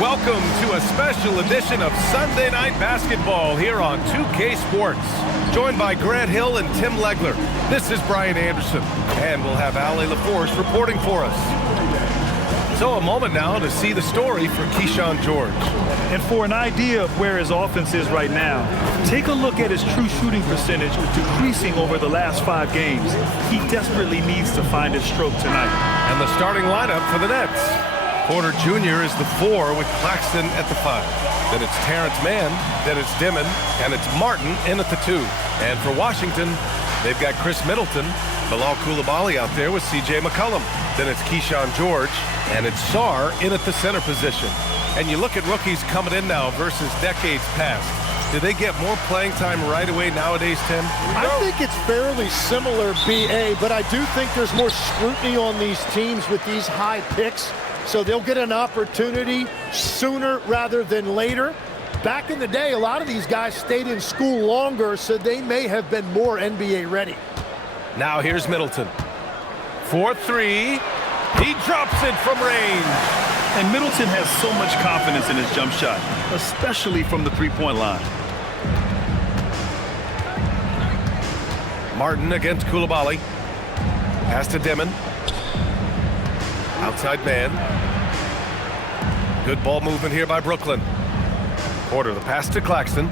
Welcome to a special edition of Sunday Night Basketball here on 2K Sports. Joined by Grant Hill and Tim Legler, this is Brian Anderson, and we'll have Ale LaForce reporting for us. So a moment now to see the story for Keyshawn George. And for an idea of where his offense is right now, take a look at his true shooting percentage decreasing over the last 5 games. He desperately needs to find his stroke tonight. And the starting lineup for the Nets. Porter Jr. is the 4 with Claxton at the 5. Then it's Terrence Mann, then it's Dimon, and it's Martin in at the 2. And for Washington, they've got Chris Middleton, Bilal Coulibaly out there with C.J. McCollum. Then it's Keyshawn George, and it's Sarr in at the center position. And you look at rookies coming in now versus decades past. Do they get more playing time right away nowadays, Tim? I think it's fairly similar, B.A., but I do think there's more scrutiny on these teams with these high picks. So they'll get an opportunity sooner rather than later. Back in the day, a lot of these guys stayed in school longer, so they may have been more NBA ready. Now here's Middleton. 4-3. He drops it from range. And Middleton has so much confidence in his jump shot, especially from the three-point line. Martin against Coulibaly. Pass to Dimon. Outside man. Good ball movement here by Brooklyn. Porter, the pass to Claxton.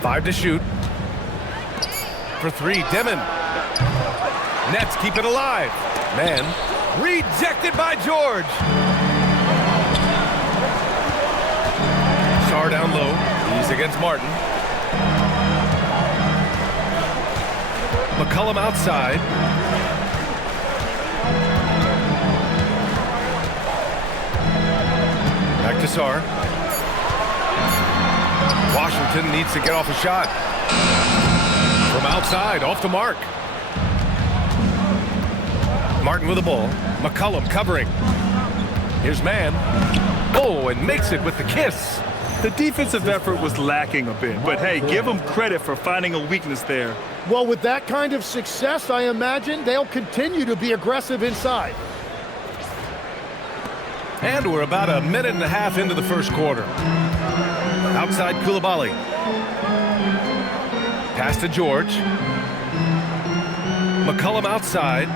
5 to shoot. For 3, Dimon. Nets keep it alive. Man, rejected by George. Sarr down low. He's against Martin. McCollum outside. Back to Sarr. Washington needs to get off a shot. From outside, off the mark. Martin with the ball. McCollum covering. Here's Mann. Oh, and makes it with the kiss. The defensive effort was lacking a bit, but hey, give them credit for finding a weakness there. Well, with that kind of success, I imagine they'll continue to be aggressive inside. And we're about a minute and a half into the first quarter. Outside Coulibaly. Pass to George. McCollum outside.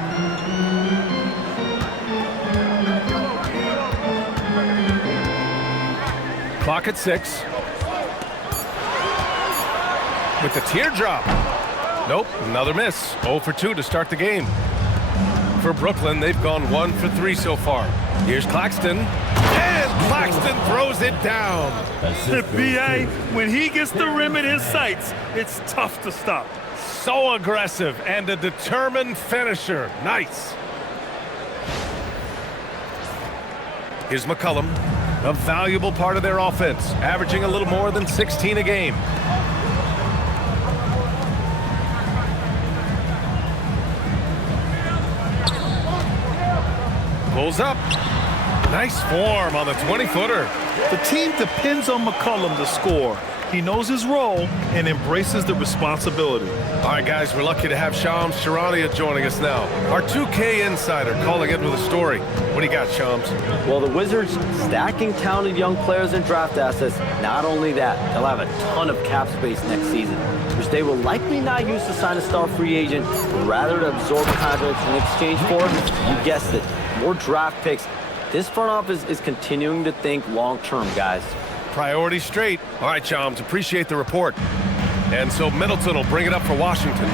Clock at 6. With the teardrop. Nope, another miss. 0 for 2 to start the game. For Brooklyn, they've gone 1 for 3 so far. Here's Claxton. And Claxton throws it down. The B.A., when he gets the rim in his sights, it's tough to stop. So aggressive and a determined finisher. Nice. Here's McCollum, a valuable part of their offense, averaging a little more than 16 a game. Pulls up. Nice form on the 20-footer. The team depends on McCollum to score. He knows his role and embraces the responsibility. All right, guys, we're lucky to have Shams Charania joining us now. Our 2K insider calling in with a story. What do you got, Shams? Well, the Wizards stacking talented young players and draft assets. Not only that, they'll have a ton of cap space next season, which they will likely not use to sign a star free agent, but rather to absorb contracts in exchange for, you guessed it, more draft picks. This front office is continuing to think long-term, guys. Priority straight. All right, Shams, appreciate the report. And so Middleton will bring it up for Washington.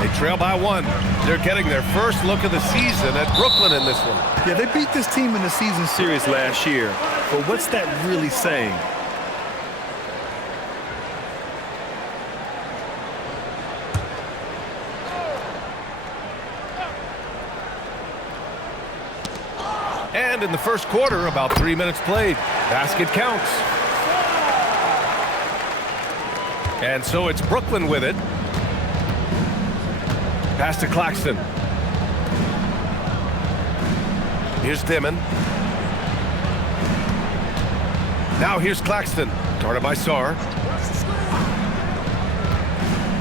They trail by 1. They're getting their first look of the season at Brooklyn in this one. Yeah, they beat this team in the season series last year. But what's that really saying? And in the first quarter, about 3 minutes played. Basket counts. And so it's Brooklyn with it. Pass to Claxton. Here's Dimon. Now here's Claxton. Guarded by Sarr.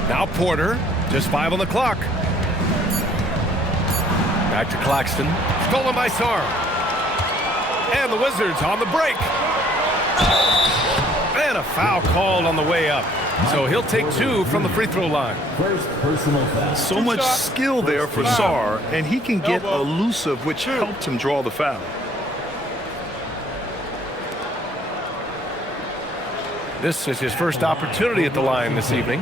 Now Porter. Just 5 on the clock. Back to Claxton. Stolen by Sarr. And the Wizards on the break. a foul called on the way up. So he'll take 2 from the free throw line. So much skill there for Sarr, and he can get elusive, which helped him draw the foul. This is his first opportunity at the line this evening.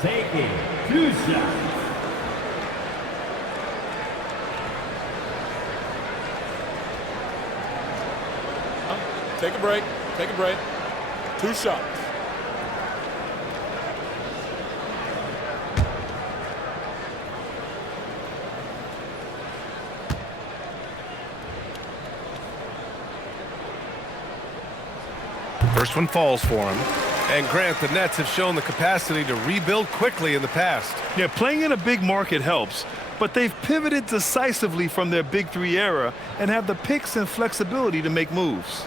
Taking 2 shots. Take a break. Take a break. 2 shots. First one falls for him. And Grant, the Nets have shown the capacity to rebuild quickly in the past. Yeah, playing in a big market helps, but they've pivoted decisively from their Big 3 era and have the picks and flexibility to make moves.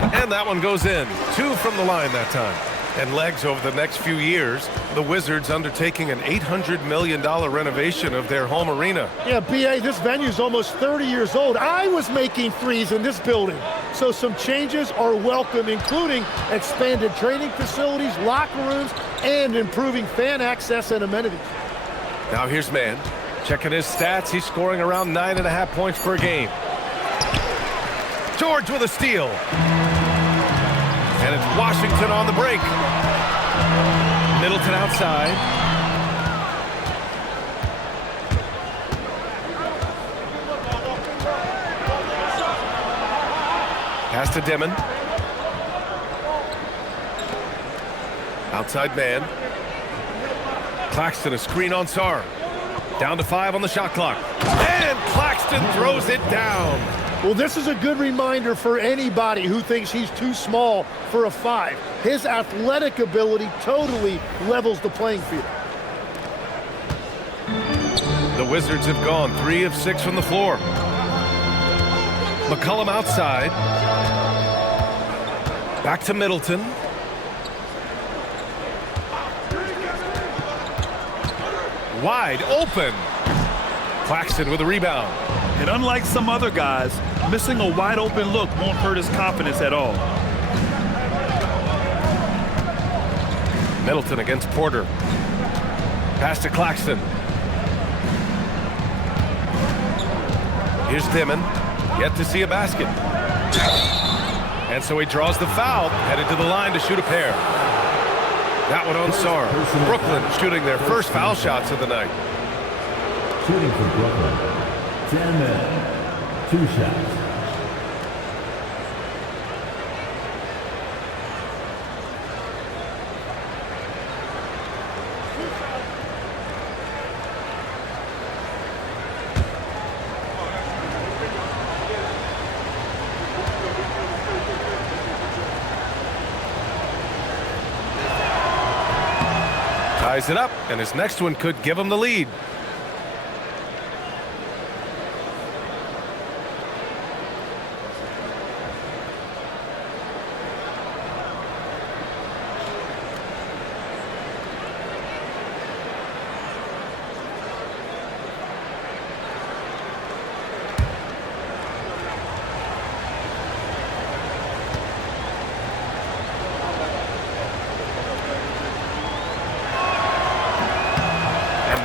And that one goes in. 2 from the line that time. And legs over the next few years, the Wizards undertaking an $800 million renovation of their home arena. Yeah, B.A., this venue's almost 30 years old. I was making threes in this building. So some changes are welcome, including expanded training facilities, locker rooms, and improving fan access and amenities. Now here's Mann. Checking his stats, he's scoring around 9.5 points per game. George with a steal. And it's Washington on the break. Middleton outside. Pass to Dimon. Outside man. Claxton a screen on Sarr. Down to 5 on the shot clock. And Claxton throws it down. Well, this is a good reminder for anybody who thinks he's too small for a 5. His athletic ability totally levels the playing field. The Wizards have gone 3 of 6 from the floor. McCollum outside. Back to Middleton. Wide open. Claxton with a rebound. And unlike some other guys, missing a wide open look won't hurt his confidence at all. Middleton against Porter. Pass to Claxton. Here's Dimon. Yet to see a basket. And so he draws the foul, headed to the line to shoot a pair. That one on Sarr. Brooklyn shooting their first foul shots of the night. Shooting for Brooklyn. 10 minutes. 2 shots. Ties it up, and his next one could give him the lead.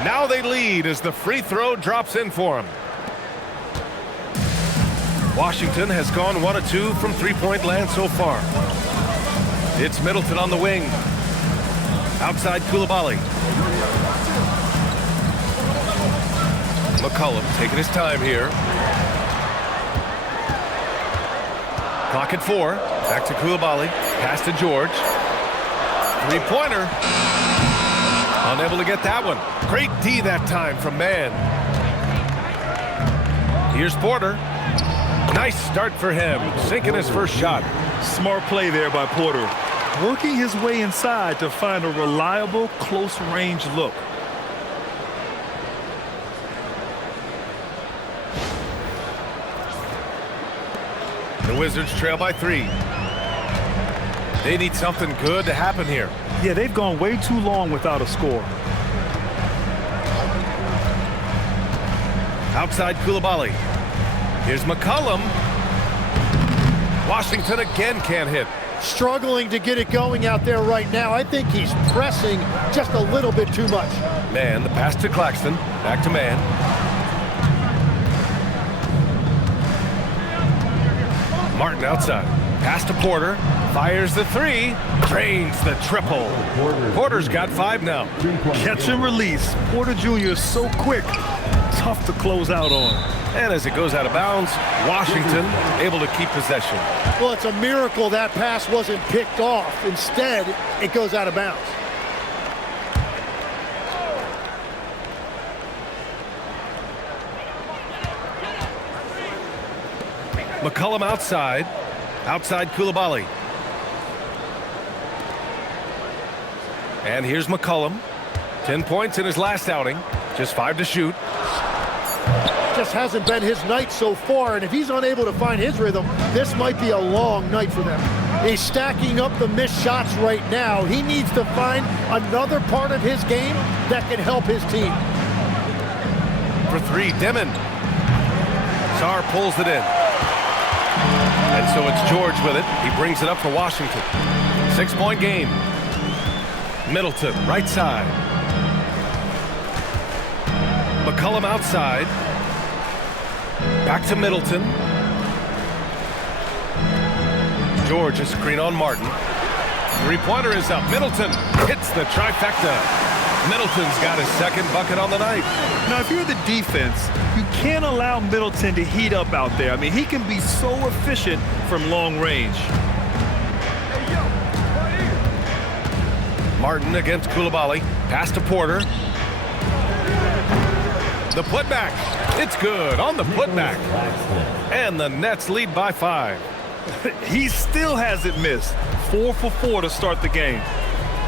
Now they lead as the free throw drops in for him. Washington has gone 1 of 2 from three-point land so far. It's Middleton on the wing. Outside Coulibaly. McCollum taking his time here. Clock at 4. Back to Coulibaly. Pass to George. Three-pointer. Unable to get that one. Great D that time from Mann. Here's Porter. Nice start for him. Sinking his first shot. Smart play there by Porter. Working his way inside to find a reliable, close-range look. The Wizards trail by 3. They need something good to happen here. Yeah, they've gone way too long without a score. Outside Koulibaly. Here's McCollum. Washington again can't hit. Struggling to get it going out there right now. I think he's pressing just a little bit too much. Man, the pass to Claxton. Back to man. Martin outside. Pass to Porter. Fires the three. Drains the triple. Porter's got 5 now. Catch and release. Porter Jr. is so quick. Tough to close out on. And as it goes out of bounds, Washington able to keep possession. Well, it's a miracle that pass wasn't picked off. Instead, it goes out of bounds. McCollum outside. Outside Koulibaly. And here's McCollum. 10 points in his last outing. Just 5 to shoot. Just hasn't been his night so far, and if he's unable to find his rhythm, this might be a long night for them. He's stacking up the missed shots right now. He needs to find another part of his game that can help his team. For 3, Demon. Sarr pulls it in. And so it's George with it. He brings it up for Washington. 6-point game. Middleton, right side. McCollum outside. Back to Middleton. George, a screen on Martin. 3-pointer is up. Middleton hits the trifecta. Middleton's got his second bucket on the night. Now, if you're the defense, you can't allow Middleton to heat up out there. I mean, he can be so efficient from long range. Martin against Koulibaly. Pass to Porter. The putback. It's good on the putback. And the Nets lead by 5. He still hasn't missed. 4 for 4 to start the game.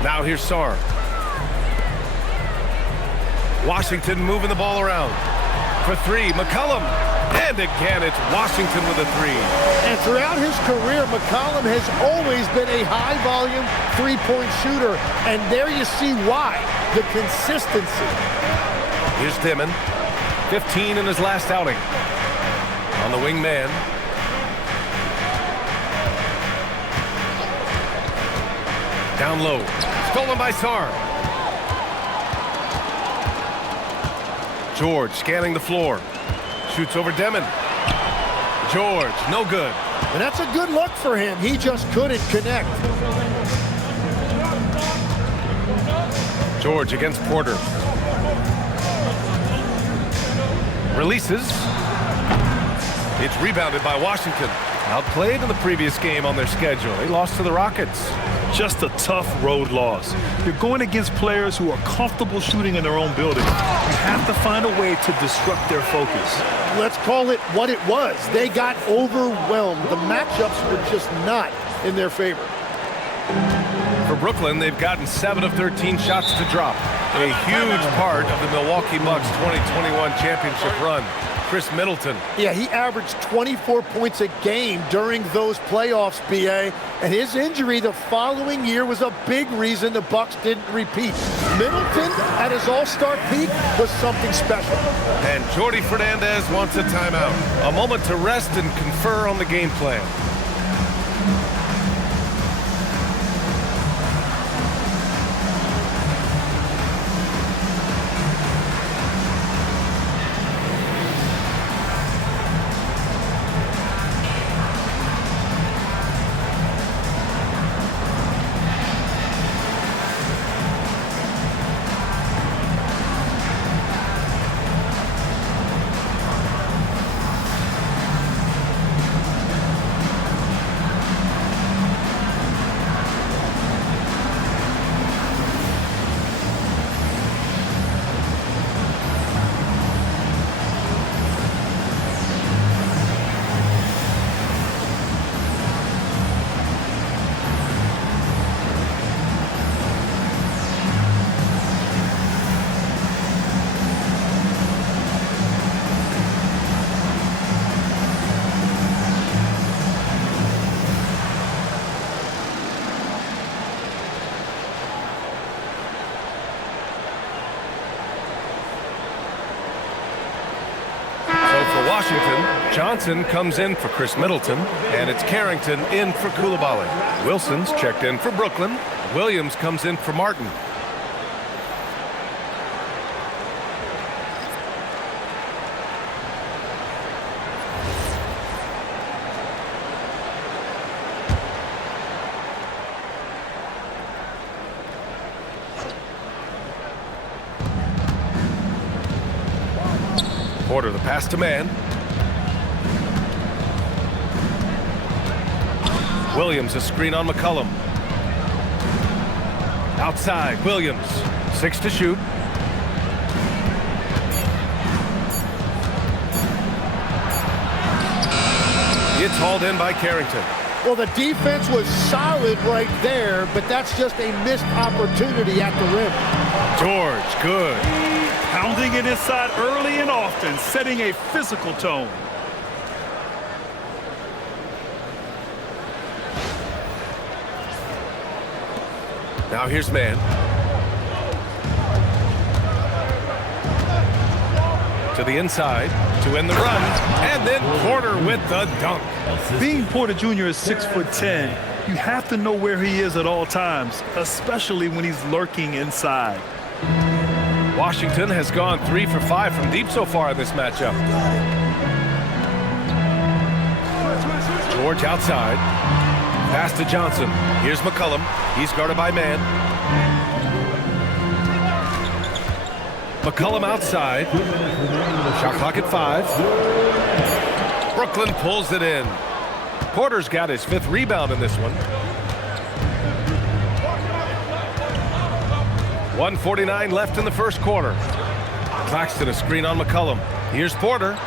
Now here's Sarr. Washington moving the ball around. For 3, McCollum. And again, it's Washington with a 3. And throughout his career, McCollum has always been a high-volume three-point shooter. And there you see why. The consistency. Here's Demon. 15 in his last outing. On the wing man. Down low. Stolen by Sarr. George scanning the floor. Shoots over Demon. George, no good. And that's a good look for him. He just couldn't connect. George against Porter. Releases. It's rebounded by Washington. Outplayed in the previous game on their schedule. They lost to the Rockets. Just a tough road loss. You're going against players who are comfortable shooting in their own building. You have to find a way to disrupt their focus. Let's call it what it was. They got overwhelmed. The matchups were just not in their favor. For Brooklyn, they've gotten 7 of 13 shots to drop. A huge part of the Milwaukee Bucks 2021 championship run. Chris Middleton. Yeah, he averaged 24 points a game during those playoffs, B.A., and his injury the following year was a big reason the Bucks didn't repeat. Middleton, at his all-star peak, was something special. And Jordi Fernandez wants a timeout. A moment to rest and confer on the game plan. Washington, Johnson comes in for Chris Middleton, and it's Carrington in for Coulibaly. Wilson's checked in for Brooklyn. Williams comes in for Martin. Porter, the pass to man. Williams, a screen on McCollum. Outside, Williams. 6 to shoot. It's hauled in by Carrington. Well, the defense was solid right there, but that's just a missed opportunity at the rim. George, good. Pounding it inside early and often, setting a physical tone. Now here's man. To the inside to end the run, and then Porter with the dunk. Being Porter Jr. is 6'10", you have to know where he is at all times, especially when he's lurking inside. Washington has gone 3 for 5 from deep so far in this matchup. George outside. Pass to Johnson. Here's McCollum. He's guarded by man. McCollum outside. Shot clock at 5. Brooklyn pulls it in. Porter's got his 5th rebound in this one. 1:49 left in the first quarter. Claxton a screen on McCollum. Here's Porter.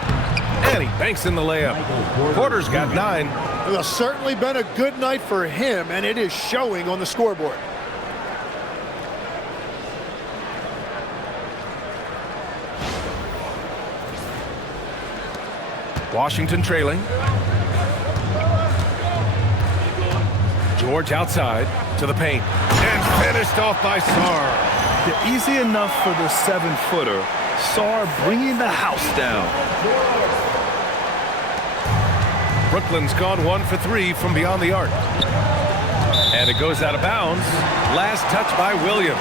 And he banks in the layup. Porter's got 9. Well, certainly been a good night for him, and it is showing on the scoreboard. Washington trailing. George outside to the paint. And finished off by Sarr. Yeah, easy enough for the 7-footer. Sarr bringing the house down. Brooklyn's gone 1 for 3 from beyond the arc. And it goes out of bounds. Last touch by Williams.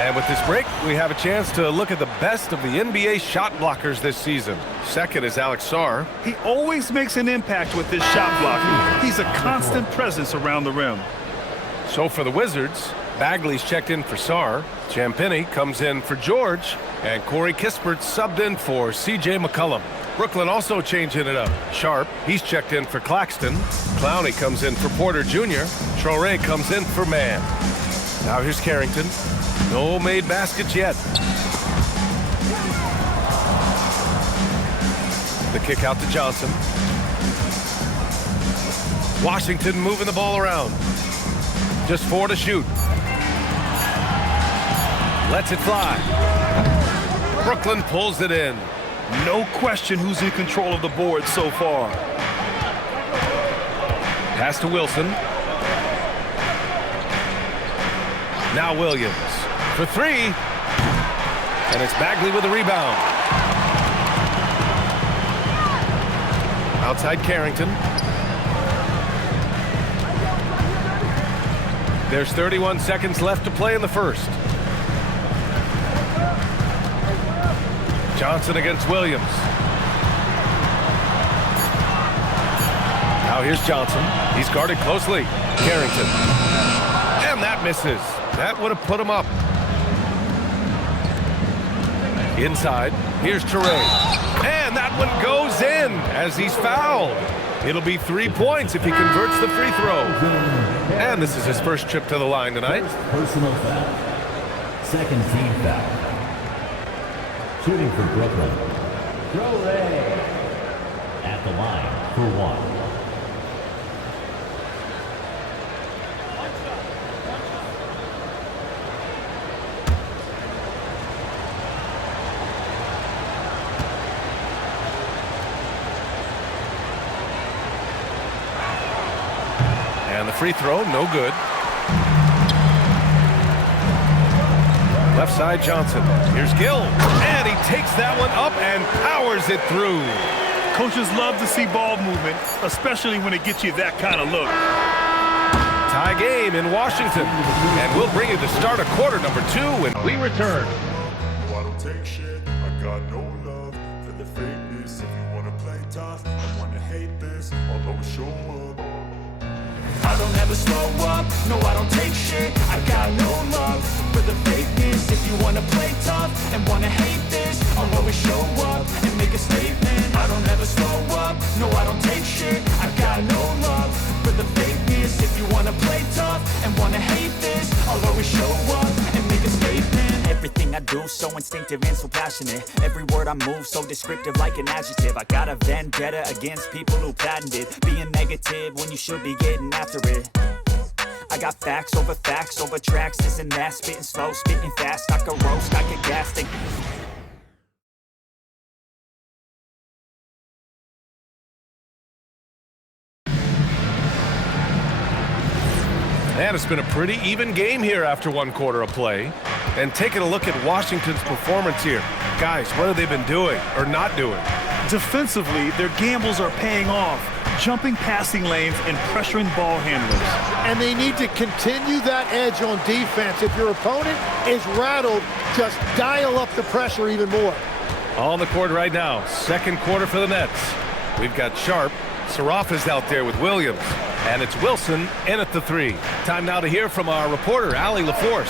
And with this break, we have a chance to look at the best of the NBA shot blockers this season. Second is Alex Sarr. He always makes an impact with his shot blocking. He's a constant presence around the rim. So for the Wizards, Bagley's checked in for Sarr. Champagny comes in for George. And Corey Kispert subbed in for C.J. McCollum. Brooklyn also changing it up. Sharp, he's checked in for Claxton. Clowney comes in for Porter Jr. Traore comes in for Mann. Now here's Carrington. No made baskets yet. The kick out to Johnson. Washington moving the ball around. Just 4 to shoot. Lets it fly. Brooklyn pulls it in. No question who's in control of the board so far. Pass to Wilson. Now Williams for 3. And it's Bagley with the rebound. Outside Carrington. There's 31 seconds left to play in the first. Johnson against Williams. Now here's Johnson. He's guarded closely. Carrington. And that misses. That would have put him up. Inside. Here's Traore. And that one goes in as he's fouled. It'll be 3 points if he converts the free throw. And this is his first trip to the line tonight. Personal foul. Second team foul. Shooting for Brooklyn. Traore at the line for 1. And the free throw, no good. Left side, Johnson. Here's Gill. And he takes that one up and powers it through. Coaches love to see ball movement, especially when it gets you that kind of look. Tie game in Washington. And we'll bring you the start of quarter number 2 when we return. No, I don't take shit. I got no love for the fakeness. If you wanna play tough and wanna hate this, I'll always show up. I don't ever slow up, no I don't take shit. I got no love for the fakeness. If you wanna play tough and wanna hate this, I'll always show up and make a statement. I don't ever slow up, no I don't take shit. I got no love for the fakeness. If you wanna play tough and wanna hate this, I'll always show up and make a statement. Everything I do so instinctive and so passionate. Every word I move so descriptive like an adjective. I got a vendetta against people who patented being negative when you should be getting after it. I got facts over tracks, this and that. Spitting slow, spitting fast, I could roast, I could gas. And it's been a pretty even game here after 1 quarter of play. And taking a look at Washington's performance here. Guys, what have they been doing or not doing? Defensively, their gambles are paying off, jumping passing lanes and pressuring ball handlers. And they need to continue that edge on defense. If your opponent is rattled, just dial up the pressure even more. On the court right now, 2nd quarter for the Nets. We've got Sharp. Saraf is out there with Williams. And it's Wilson in at the 3. Time now to hear from our reporter, Allie LaForce.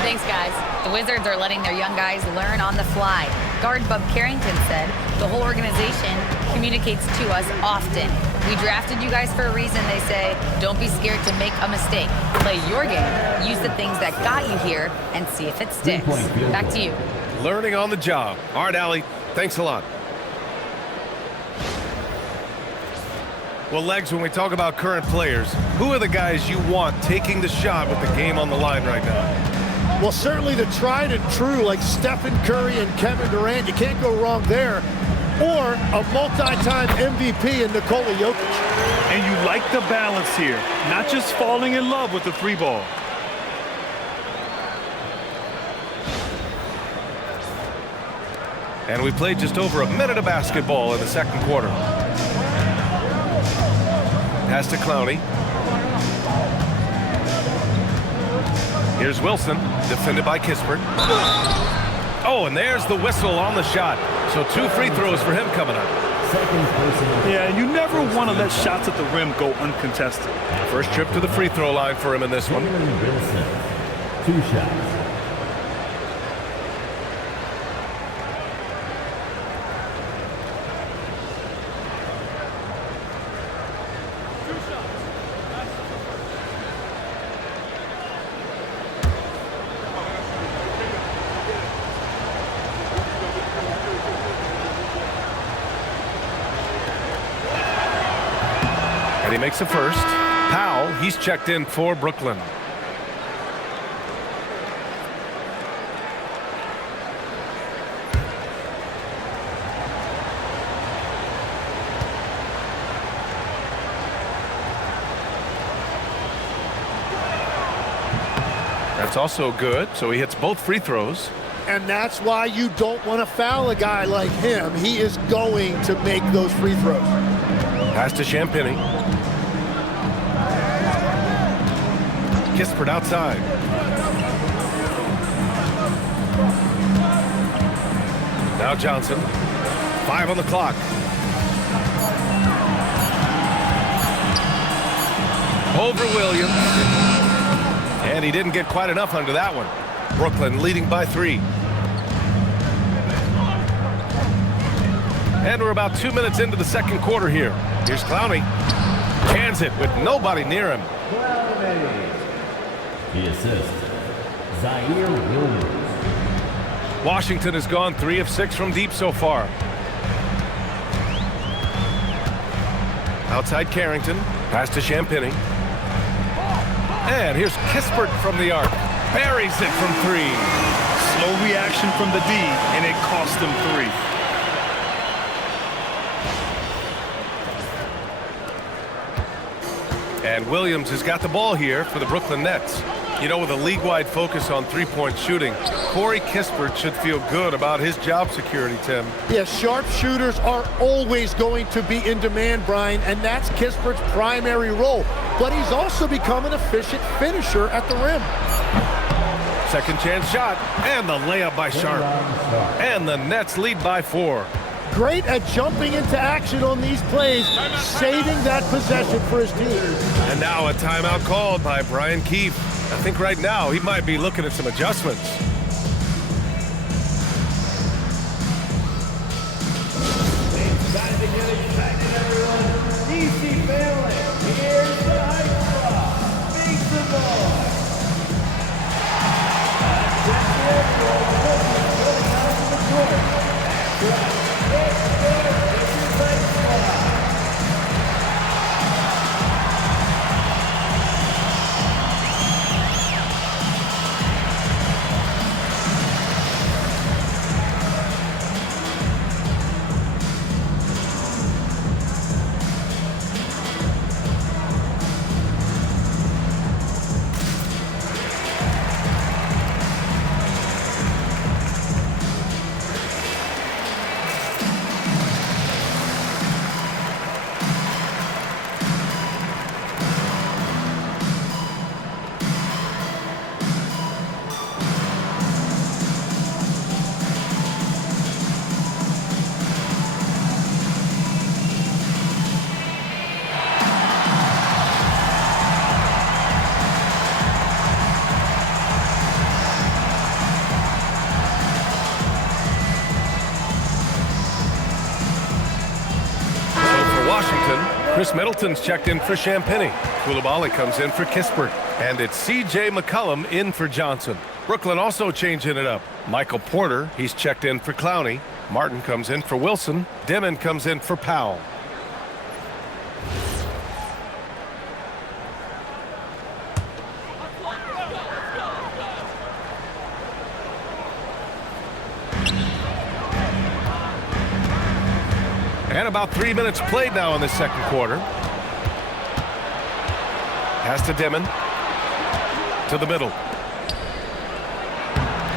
Thanks, guys. The Wizards are letting their young guys learn on the fly. Guard Bub Carrington said the whole organization communicates to us often. We drafted you guys for a reason, they say. Don't be scared to make a mistake. Play your game, use the things that got you here, and see if it sticks. Back to you. Learning on the job. All right, Allie, thanks a lot. Well, Legs, when we talk about current players, who are the guys you want taking the shot with the game on the line right now? Well, certainly the tried and true, like Stephen Curry and Kevin Durant. You can't go wrong there. Or a multi-time MVP in Nikola Jokic. And you like the balance here, not just falling in love with the 3 ball. And we played just over a minute of basketball in the 2nd quarter. Pass to Clowney. Here's Wilson, defended by Kispert. Oh, and there's the whistle on the shot. So 2 free throws for him coming up. Yeah, and you never want to let shots at the rim go uncontested. First trip to the free throw line for him in this one. 2 shots. And he makes a first. Powell, he's checked in for Brooklyn. That's also good, so he hits both free throws. And that's why you don't want to foul a guy like him. He is going to make those free throws. Pass to Champagny. Kispert outside. Now Johnson. 5 on the clock. Over Williams. And he didn't get quite enough under that one. Brooklyn leading by 3. And we're about 2 minutes into the 2nd quarter here. Here's Clowney. Cans it with nobody near him. The assist, Zaire Williams. Washington has gone 3 of 6 from deep so far. Outside Carrington. Pass to Champagny. And here's Kispert from the arc. Buries it from 3. Slow reaction from the D, and it cost them 3. And Williams has got the ball here for the Brooklyn Nets. You know, with a league-wide focus on three-point shooting, Corey Kispert should feel good about his job security, Tim. Yeah, sharpshooters are always going to be in demand, Brian, and that's Kispert's primary role. But he's also become an efficient finisher at the rim. Second chance shot, and the layup by Sharp. And the Nets lead by 4. Great at jumping into action on these plays, saving that possession for his team. And now a timeout called by Brian Keefe. I think right now he might be looking at some adjustments. It's time to get excited, everyone. DC family, here's the hype club. Make some noise. Chris Middleton's checked in for Champagny. Coulibaly comes in for Kispert. And it's C.J. McCollum in for Johnson. Brooklyn also changing it up. Michael Porter, he's checked in for Clowney. Martin comes in for Wilson. Dimon comes in for Powell. And about 3 minutes played now in the second quarter. Pass to Dimon. To the middle.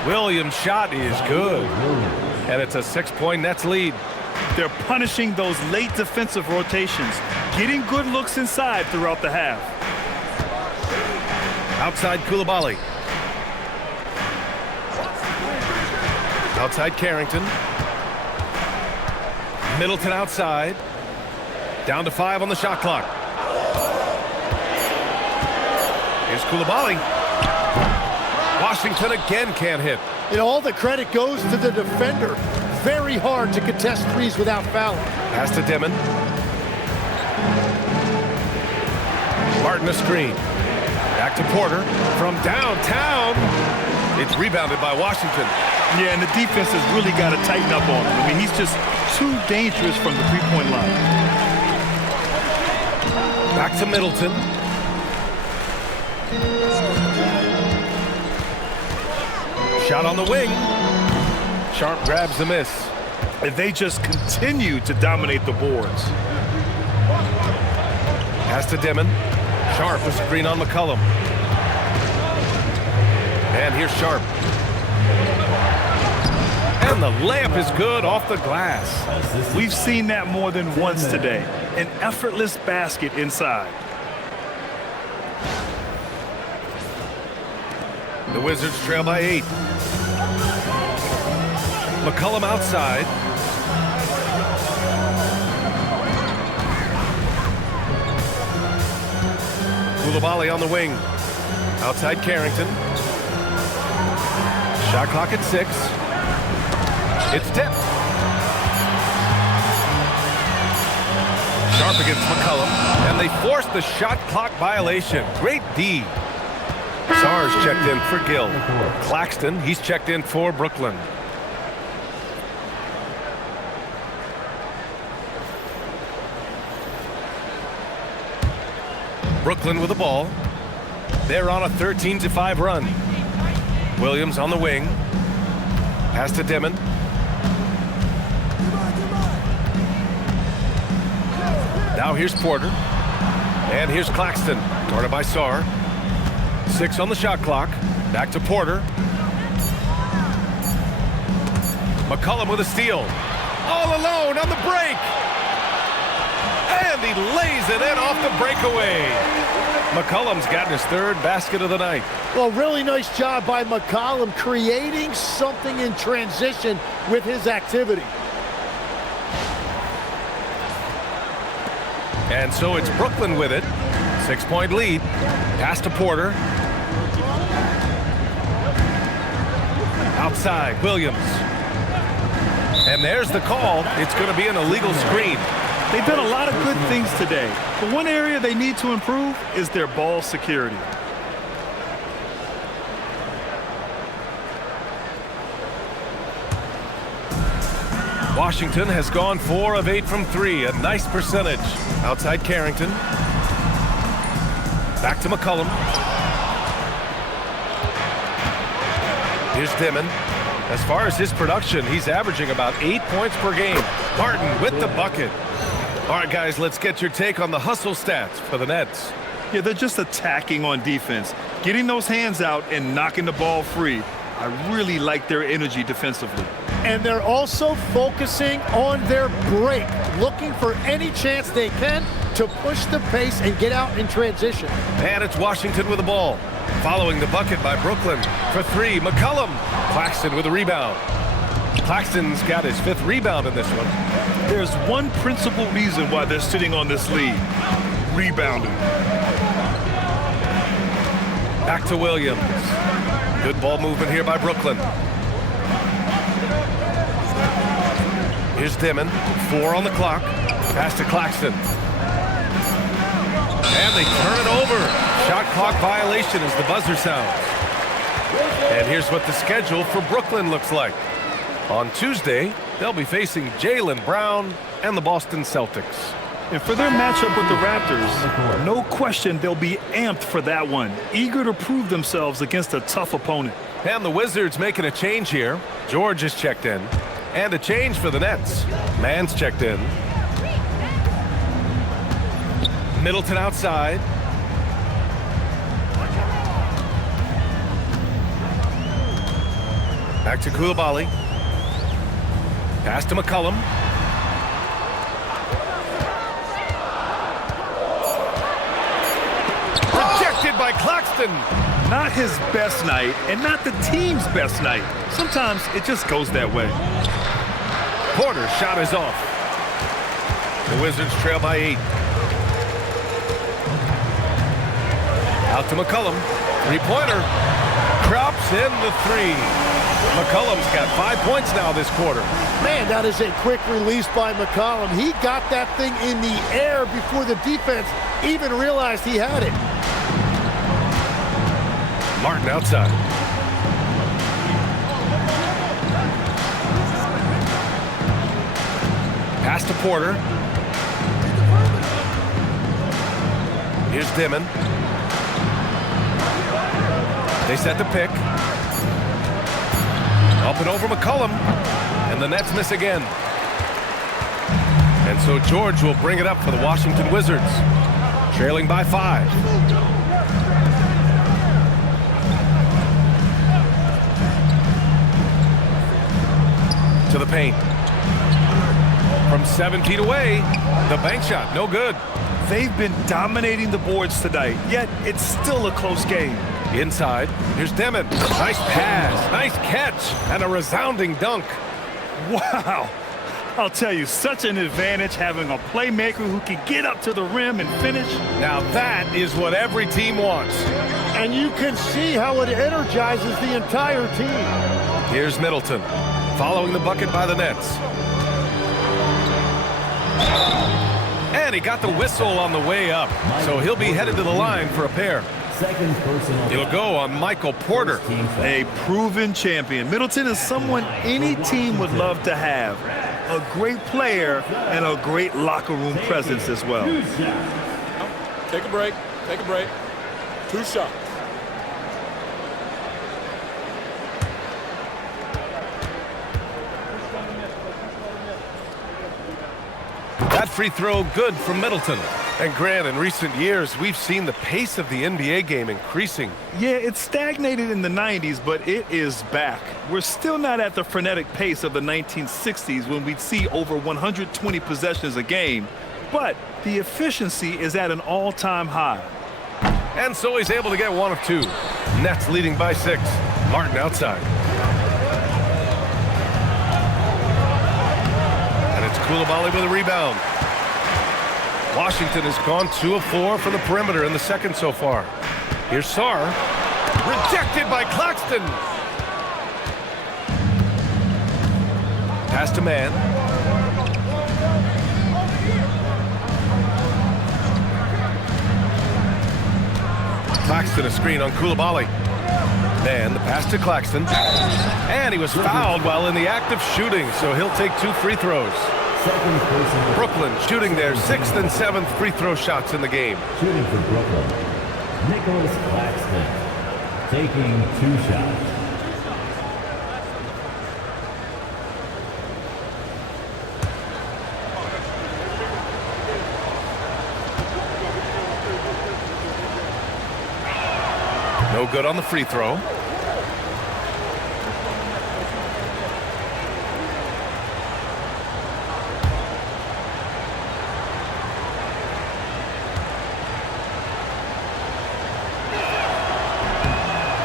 Williams' shot is good. And it's a 6-point Nets lead. They're punishing those late defensive rotations, getting good looks inside throughout the half. Outside Coulibaly. Outside Carrington. Middleton outside. Down to 5 on the shot clock. Here's Coulibaly. Washington again can't hit. And all the credit goes to the defender. Very hard to contest threes without fouling. Pass to Dimon. Martin a screen. Back to Porter from downtown. It's rebounded by Washington. Yeah, and the defense has really got to tighten up on him. I mean, he's just too dangerous from the three-point line. Back to Middleton. Shot on the wing. Sharp grabs the miss. And they just continue to dominate the boards. Pass to Dimon. Sharp a screen on McCollum. And here's Sharp. And the layup is good off the glass. We've seen that more than once today. An effortless basket inside. The Wizards trail by 8. McCollum outside. Coulibaly on the wing. Outside Carrington. Shot clock at 6. It's tipped. Sharp against McCollum. And they force the shot clock violation. Great D. Sarge checked in for Gill. Claxton, he's checked in for Brooklyn. Brooklyn with the ball. They're on a 13-5 run. Williams on the wing. Pass to Dimon. Now here's Porter. And here's Claxton. Guarded by Sarr. 6 on the shot clock. Back to Porter. McCollum with a steal. All alone on the break. And he lays it in off the breakaway. McCollum's gotten his 3rd basket of the night. Well, really nice job by McCollum creating something in transition with his activity. And so it's Brooklyn with it. 6-point lead. Pass to Porter. Outside, Williams. And there's the call. It's going to be an illegal screen. They've done a lot of good things today, but one area they need to improve is their ball security. Washington has gone 4 of 8 from 3, a nice percentage. Outside Carrington. Back to McCollum. Here's Dimon. As far as his production, he's averaging about 8 points per game. Martin with the bucket. All right, guys, let's get your take on the hustle stats for the Nets. Yeah, they're just attacking on defense, getting those hands out and knocking the ball free. I really like their energy defensively. And they're also focusing on their break, looking for any chance they can to push the pace and get out in transition. And it's Washington with the ball. Following the bucket by Brooklyn. For 3, McCollum. Claxton with a rebound. Claxton's got his 5th rebound in this one. There's one principal reason why they're sitting on this lead. Rebounding. Back to Williams. Good ball movement here by Brooklyn. Here's Dimon. 4 on the clock. Pass to Claxton. And they turn it over. Shot clock violation as the buzzer sounds. And here's what the schedule for Brooklyn looks like. On Tuesday, they'll be facing Jaylen Brown and the Boston Celtics. And for their matchup with the Raptors, no question they'll be amped for that one, eager to prove themselves against a tough opponent. And the Wizards making a change here. George is checked in. And a change for the Nets. Mann's checked in. Middleton outside. Back to Koulibaly. Pass to McCollum. Rejected by Claxton. Not his best night and not the team's best night. Sometimes it just goes that way. Porter's shot is off. The Wizards trail by 8. Out to McCollum. 3-pointer. Drops in the 3. McCollum's got 5 points now this quarter. Man, that is a quick release by McCollum. He got that thing in the air before the defense even realized he had it. Martin outside. Pass to Porter. Here's Dimon. They set the pick. Up and over McCollum. And the Nets miss again. And so George will bring it up for the Washington Wizards. Trailing by 5. To the paint. From 7 feet away, the bank shot, no good. They've been dominating the boards tonight, yet it's still a close game. Inside, here's Dimon. Nice pass, nice catch, and a resounding dunk. Wow. I'll tell you, such an advantage having a playmaker who can get up to the rim and finish. Now that is what every team wants. And you can see how it energizes the entire team. Here's Middleton, following the bucket by the Nets. And he got the whistle on the way up, so he'll be headed to the line for a pair. He'll go on Michael Porter. A proven champion. Middleton is someone any team would love to have. A great player and a great locker room presence as well. Take a break. Take a break. 2 shots. That free throw good from Middleton. And Grant, in recent years, we've seen the pace of the NBA game increasing. Yeah, it stagnated in the 90s, but it is back. We're still not at the frenetic pace of the 1960s when we'd see over 120 possessions a game, but the efficiency is at an all-time high. And so he's able to get one of two. Nets leading by 6. Martin outside. And it's Coulibaly with a rebound. Washington has gone 2 of 4 from the perimeter in the second so far. Here's Sarr. Rejected by Claxton. Pass to man. Claxton a screen on Coulibaly. Man, the pass to Claxton. And he was fouled while in the act of shooting, so he'll take 2 free throws. Brooklyn shooting their 6th and 7th free throw shots in the game. Shooting for Brooklyn, Nicholas Claxton, taking 2 shots. No good on the free throw.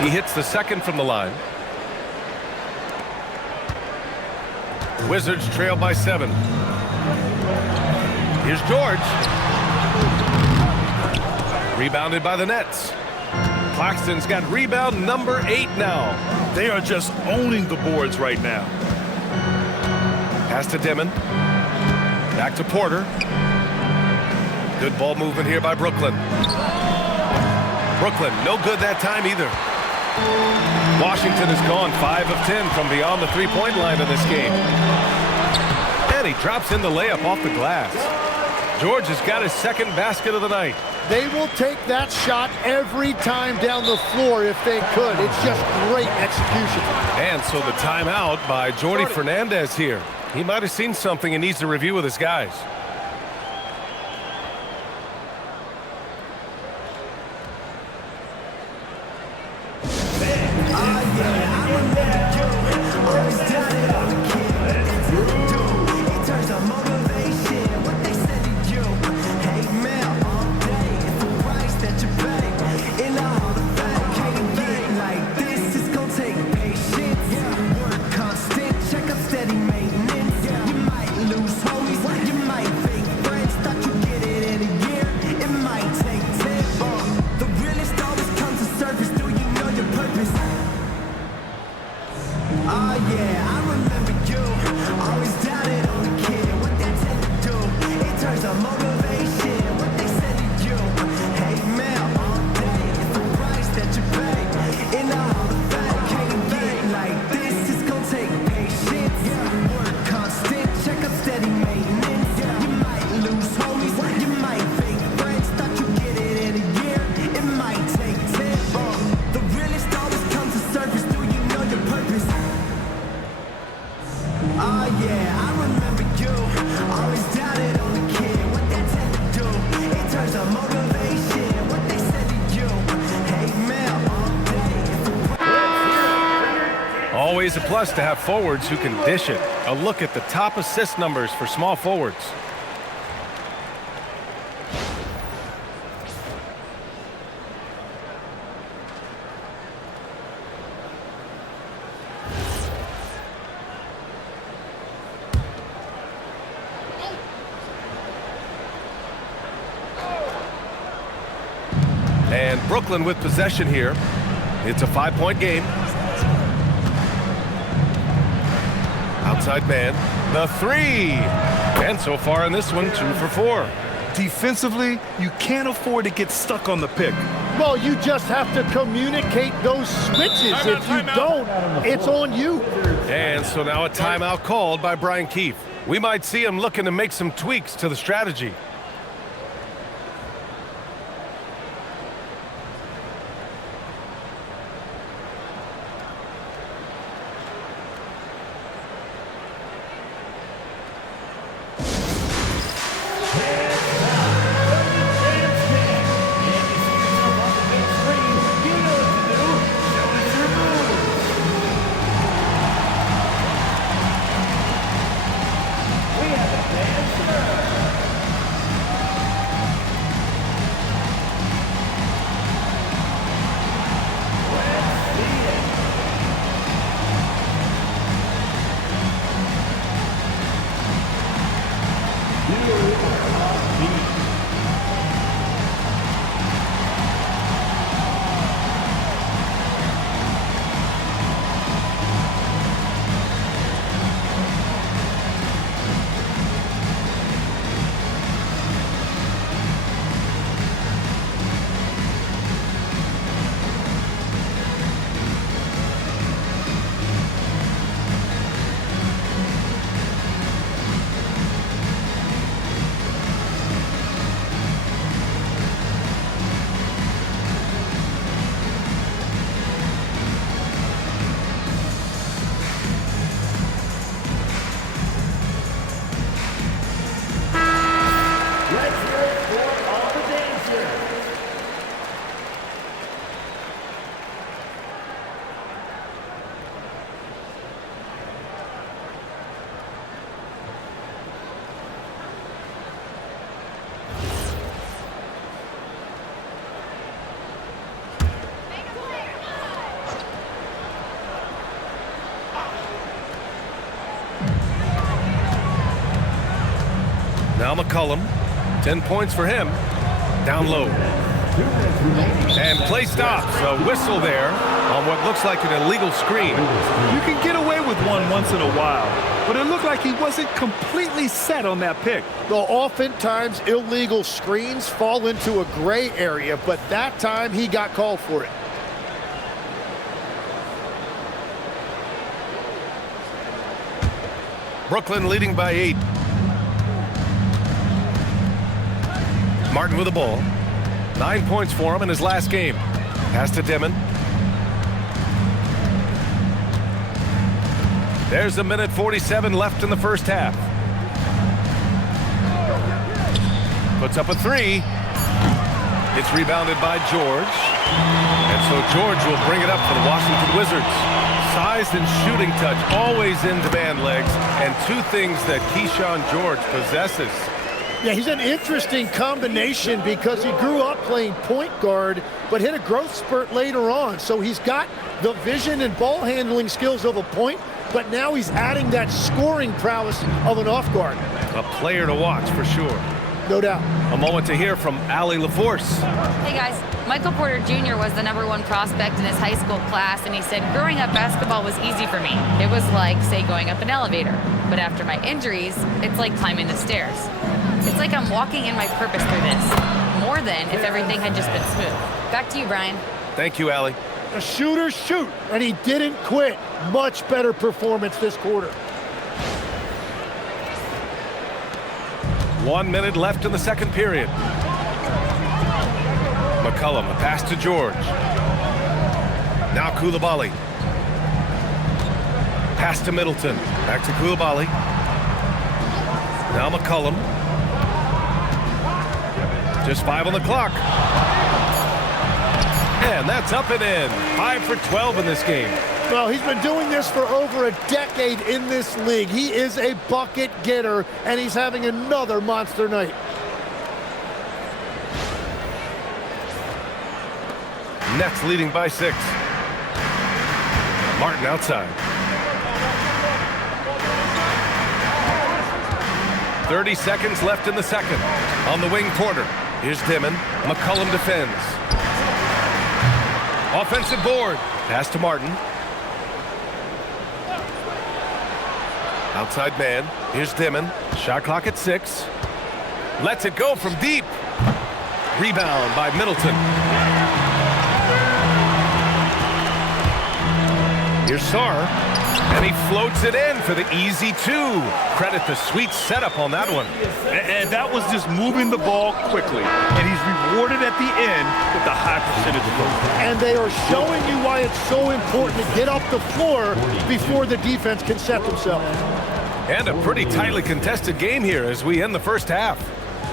He hits the second from the line. Wizards trail by 7. Here's George. Rebounded by the Nets. Claxton's got rebound number 8 now. They are just owning the boards right now. Pass to Dimon. Back to Porter. Good ball movement here by Brooklyn. Brooklyn, no good that time either. Washington has gone 5 of 10 from beyond the three-point line in this game. And he drops in the layup off the glass. George has got his second basket of the night. They will take that shot every time down the floor if they could. It's just great execution. And so the timeout by Jordi Fernandez here. He might have seen something and needs to review with his guys. Always a plus to have forwards who can dish it. A look at the top assist numbers for small forwards. And Brooklyn with possession here. It's a 5-point game. Outside man, the 3. And so far in this one, 2 for 4. Defensively, you can't afford to get stuck on the pick. Well, you just have to communicate those switches. If you don't, it's on you. And so now a timeout called by Brian Keefe. We might see him looking to make some tweaks to the strategy. McCullum, 10 points for him. Down low. And play stops. A whistle there on what looks like an illegal screen. You can get away with one once in a while, but it looked like he wasn't completely set on that pick. Well, oftentimes illegal screens fall into a gray area, but that time he got called for it. Brooklyn leading by 8. Martin with the ball. 9 points for him in his last game. Pass to Dimon. There's a minute 47 left in the first half. Puts up a 3. It's rebounded by George. And so George will bring it up for the Washington Wizards. Size and shooting touch, always in demand, legs, and two things that Keyshawn George possesses. Yeah, he's an interesting combination because he grew up playing point guard, but hit a growth spurt later on. So he's got the vision and ball handling skills of a point, but now he's adding that scoring prowess of an off guard. A player to watch for sure. No doubt. A moment to hear from Allie LaForce. Hey guys, Michael Porter Jr. was the #1 prospect in his high school class, and he said, growing up, basketball was easy for me. It was like, say, going up an elevator. But after my injuries, it's like climbing the stairs. It's like I'm walking in my purpose through this, more than if everything had just been smooth. Back to you, Brian. Thank you, Allie. A shooter shoot, and he didn't quit. Much better performance this quarter. 1 minute left in the second period. McCullum, a pass to George. Now Coulibaly. Pass to Middleton. Back to Coulibaly. Now McCullum. Just 5 on the clock. And that's up and in. 5 for 12 in this game. Well, he's been doing this for over a decade in this league. He is a bucket getter, and he's having another monster night. Nets leading by 6. Martin outside. 30 seconds left in the second. On the wing, Porter. Here's Dimon. McCullum defends. Offensive board. Pass to Martin. Outside man. Here's Dimon. Shot clock at 6. Lets it go from deep. Rebound by Middleton. Here's Sarr. And he floats it in for the easy 2. Credit the sweet setup on that one. And that was just moving the ball quickly. And he's rewarded at the end with the high percentage vote. And they are showing you why it's so important to get up the floor before the defense can set themselves. And a pretty tightly contested game here as we end the first half.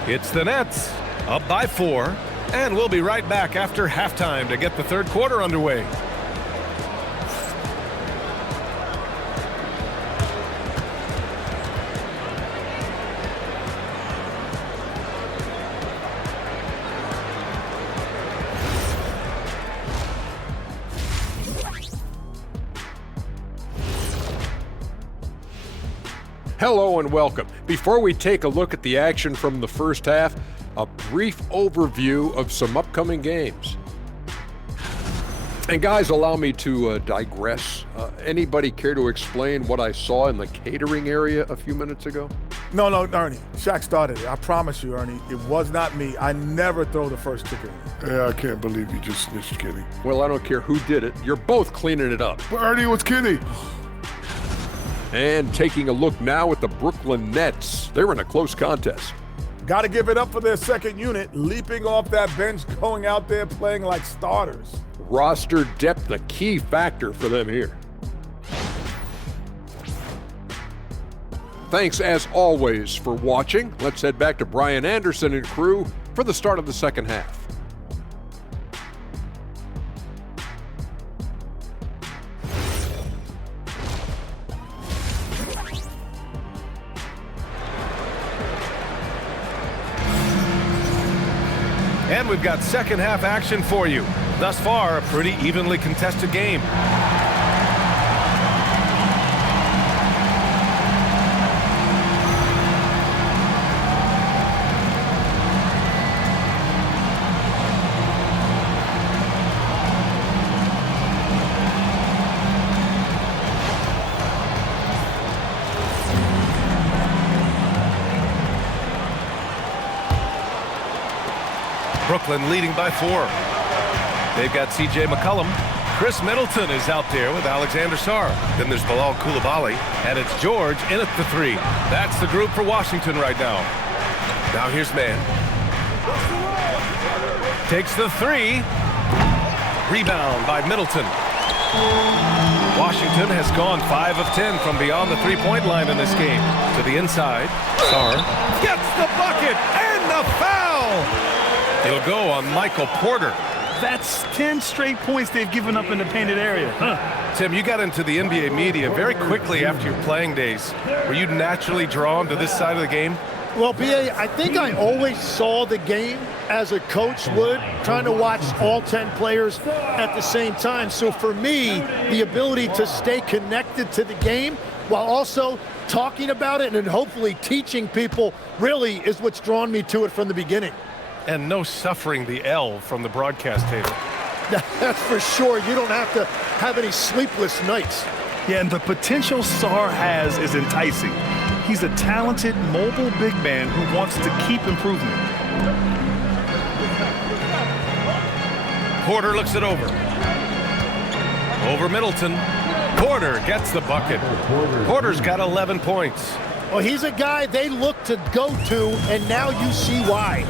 It's the Nets up by 4. And we'll be right back after halftime to get the third quarter underway. Hello and welcome. Before we take a look at the action from the first half, a brief overview of some upcoming games. And guys, allow me to digress. Anybody care to explain what I saw in the catering area a few minutes ago? No, Ernie. Shaq started it. I promise you, Ernie. It was not me. I never throw the first chicken. Yeah, I can't believe you just snitched, Kenny. Well, I don't care who did it. You're both cleaning it up. But Ernie, was Kenny. And taking a look now at the Brooklyn Nets. They're in a close contest. Got to give it up for their second unit, leaping off that bench, going out there playing like starters. Roster depth, a key factor for them here. Thanks, as always, for watching. Let's head back to Brian Anderson and crew for the start of the second half. And we've got second half action for you. Thus far, a pretty evenly contested game. Brooklyn leading by 4. They've got C.J. McCollum. Chris Middleton is out there with Alexander Sarr. Then there's Bilal Coulibaly, and it's George in at the 3. That's the group for Washington right now. Now here's Mann. Takes the 3. Rebound by Middleton. Washington has gone 5 of 10 from beyond the three-point line in this game. To the inside. Sarr gets the bucket and the foul. It'll go on Michael Porter. That's 10 straight points they've given up in the painted area. Tim, you got into the NBA media very quickly after your playing days. Were you naturally drawn to this side of the game? Well, B.A., I think I always saw the game as a coach would, trying to watch all 10 players at the same time. So for me, the ability to stay connected to the game while also talking about it and hopefully teaching people really is what's drawn me to it from the beginning. And no suffering the L from the broadcast table. That's for sure. You don't have to have any sleepless nights. Yeah, and the potential Sarr has is enticing. He's a talented, mobile big man who wants to keep improving. Porter looks it over. Over Middleton. Porter gets the bucket. Porter's got 11 points. Well, he's a guy they look to go to, and now you see why.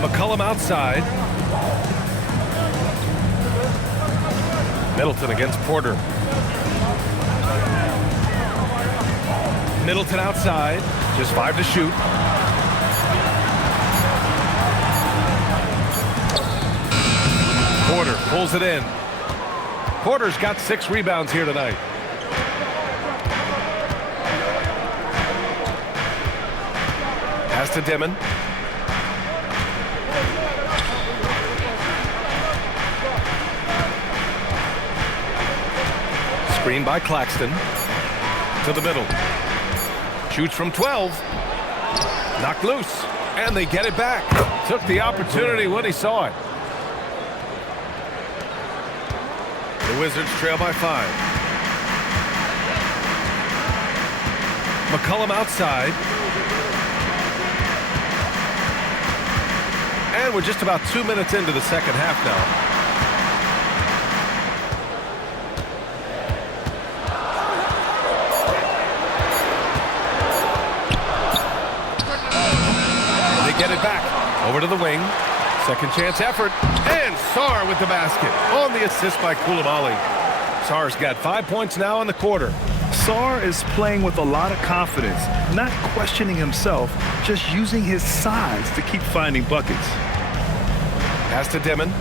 McCollum outside. Middleton against Porter. Middleton outside. Just 5 to shoot. Porter pulls it in. Porter's got 6 rebounds here tonight. Pass to Dimon. Screen by Claxton. To the middle. Shoots from 12. Knocked loose. And they get it back. Took the opportunity when he saw it. The Wizards trail by 5. McCollum outside. And we're just about 2 minutes into the second half now. Get it back. Over to the wing. Second chance effort. And Sarr with the basket. On the assist by Coulibaly. Sarr's got 5 points now in the quarter. Sarr is playing with a lot of confidence, not questioning himself, just using his size to keep finding buckets. Pass to Dimon.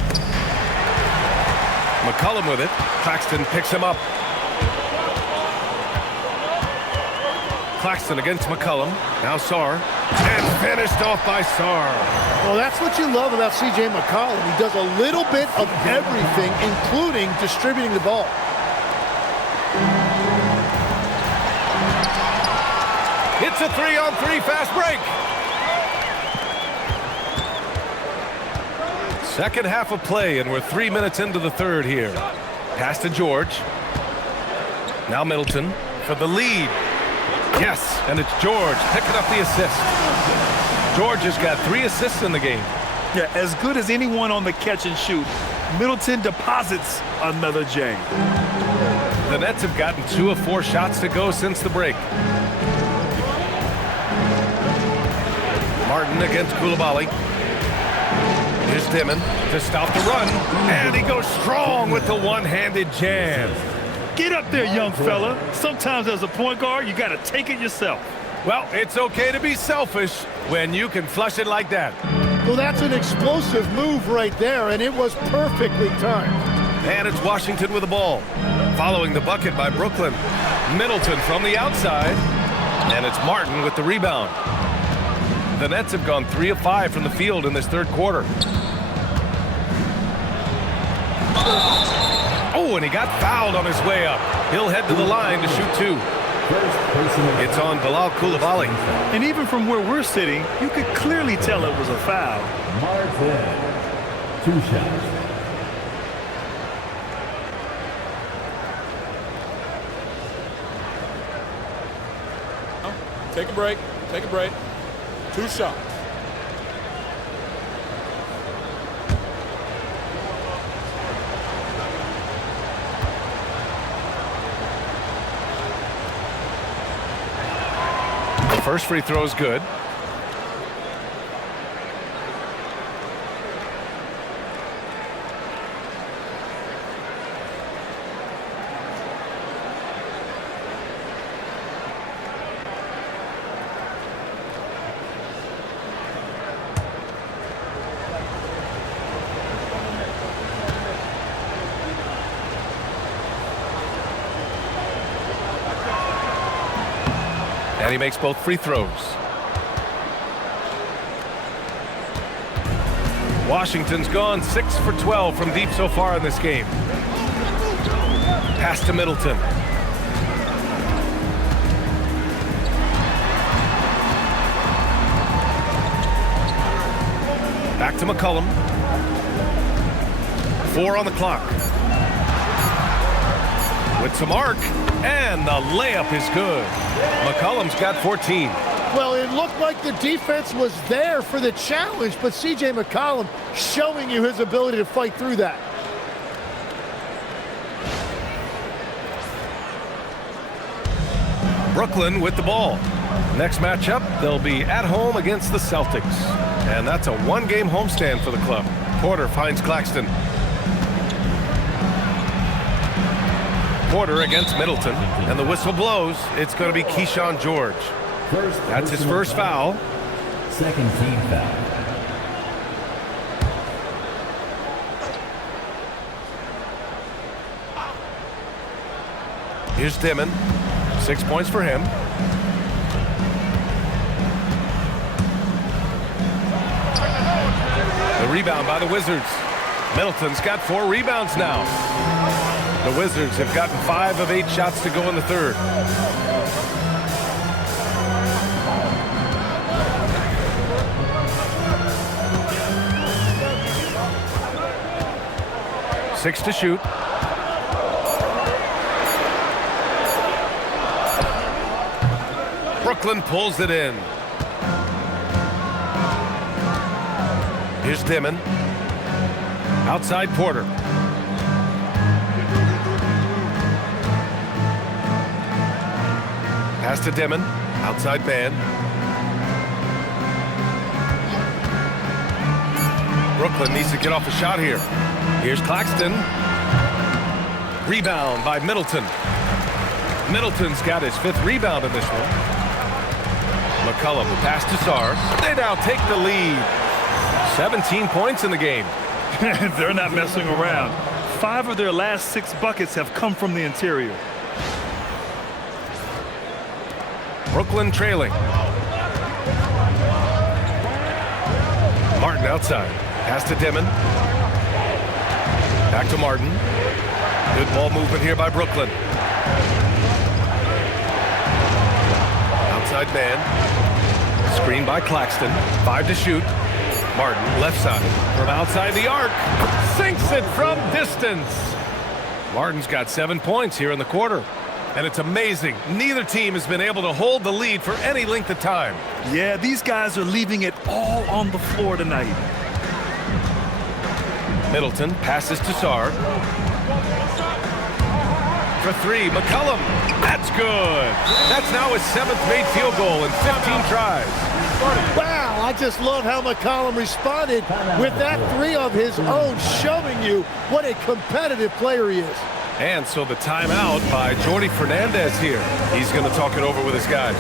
McCollum with it. Claxton picks him up. Claxton against McCollum. Now Sarr. And finished off by Sarr. Well, that's what you love about C.J. McCollum. He does a little bit of everything, including distributing the ball. It's a 3-on-3 fast break. Second half of play, and we're 3 minutes into the third here. Pass to George. Now Middleton for the lead. Yes, and it's George picking up the assist. George has got 3 assists in the game. Yeah, as good as anyone on the catch and shoot. Middleton deposits another J. The Nets have gotten 2 of 4 shots to go since the break. Martin against Coulibaly. Here's Dimon to stop the run. And he goes strong with the one-handed jam. Get up there, young fella. Sometimes as a point guard, you got to take it yourself. Well, it's okay to be selfish when you can flush it like that. Well, that's an explosive move right there, and it was perfectly timed. And it's Washington with the ball. Following the bucket by Brooklyn. Middleton from the outside. And it's Martin with the rebound. The Nets have gone 3 of 5 from the field in this third quarter. Oh, and he got fouled on his way up. He'll head to the line to shoot 2. It's on Bilal Coulibaly. And even from where we're sitting, you could clearly tell it was a foul. Martin, 2 shots. Take a break. Take a break. 2 shots. First free throw is good. And he makes both free throws. Washington's gone 6 for 12 from deep so far in this game. Pass to Middleton. Back to McCollum. 4 on the clock. With some arc, and the layup is good. McCollum's got 14. Well, it looked like the defense was there for the challenge, but C.J. McCollum showing you his ability to fight through that. Brooklyn with the ball. Next matchup, they'll be at home against the Celtics. And that's a one-game homestand for the club. Porter finds Claxton. Porter against Middleton, and the whistle blows. It's going to be Keyshawn George. That's his first foul. Second team foul. Here's Dimon. 6 points for him. The rebound by the Wizards. Middleton's got 4 rebounds now. The Wizards have gotten 5 of 8 shots to go in the third. Six to shoot. Brooklyn pulls it in. Here's Dimon. Outside Porter. Pass to Dimon. Outside man. Brooklyn needs to get off a shot here. Here's Claxton. Rebound by Middleton. Middleton's got his 5th rebound in this one. McCollum, pass to Sarr. They now take the lead. 17 points in the game. They're not messing around. 5 of their last 6 buckets have come from the interior. Brooklyn trailing. Martin outside. Pass to Dimon. Back to Martin. Good ball movement here by Brooklyn. Outside man. Screen by Claxton. 5 to shoot. Martin left side. From outside the arc. Sinks it from distance. Martin's got 7 points here in the quarter. And it's amazing. Neither team has been able to hold the lead for any length of time. Yeah, these guys are leaving it all on the floor tonight. Middleton passes to Sarr. For 3, McCollum. That's good. That's now his 7th made field goal in 15 tries. Wow, I just love how McCollum responded with that 3 of his own, showing you what a competitive player he is. And so the timeout by Jordi Fernandez here. He's going to talk it over with his guys.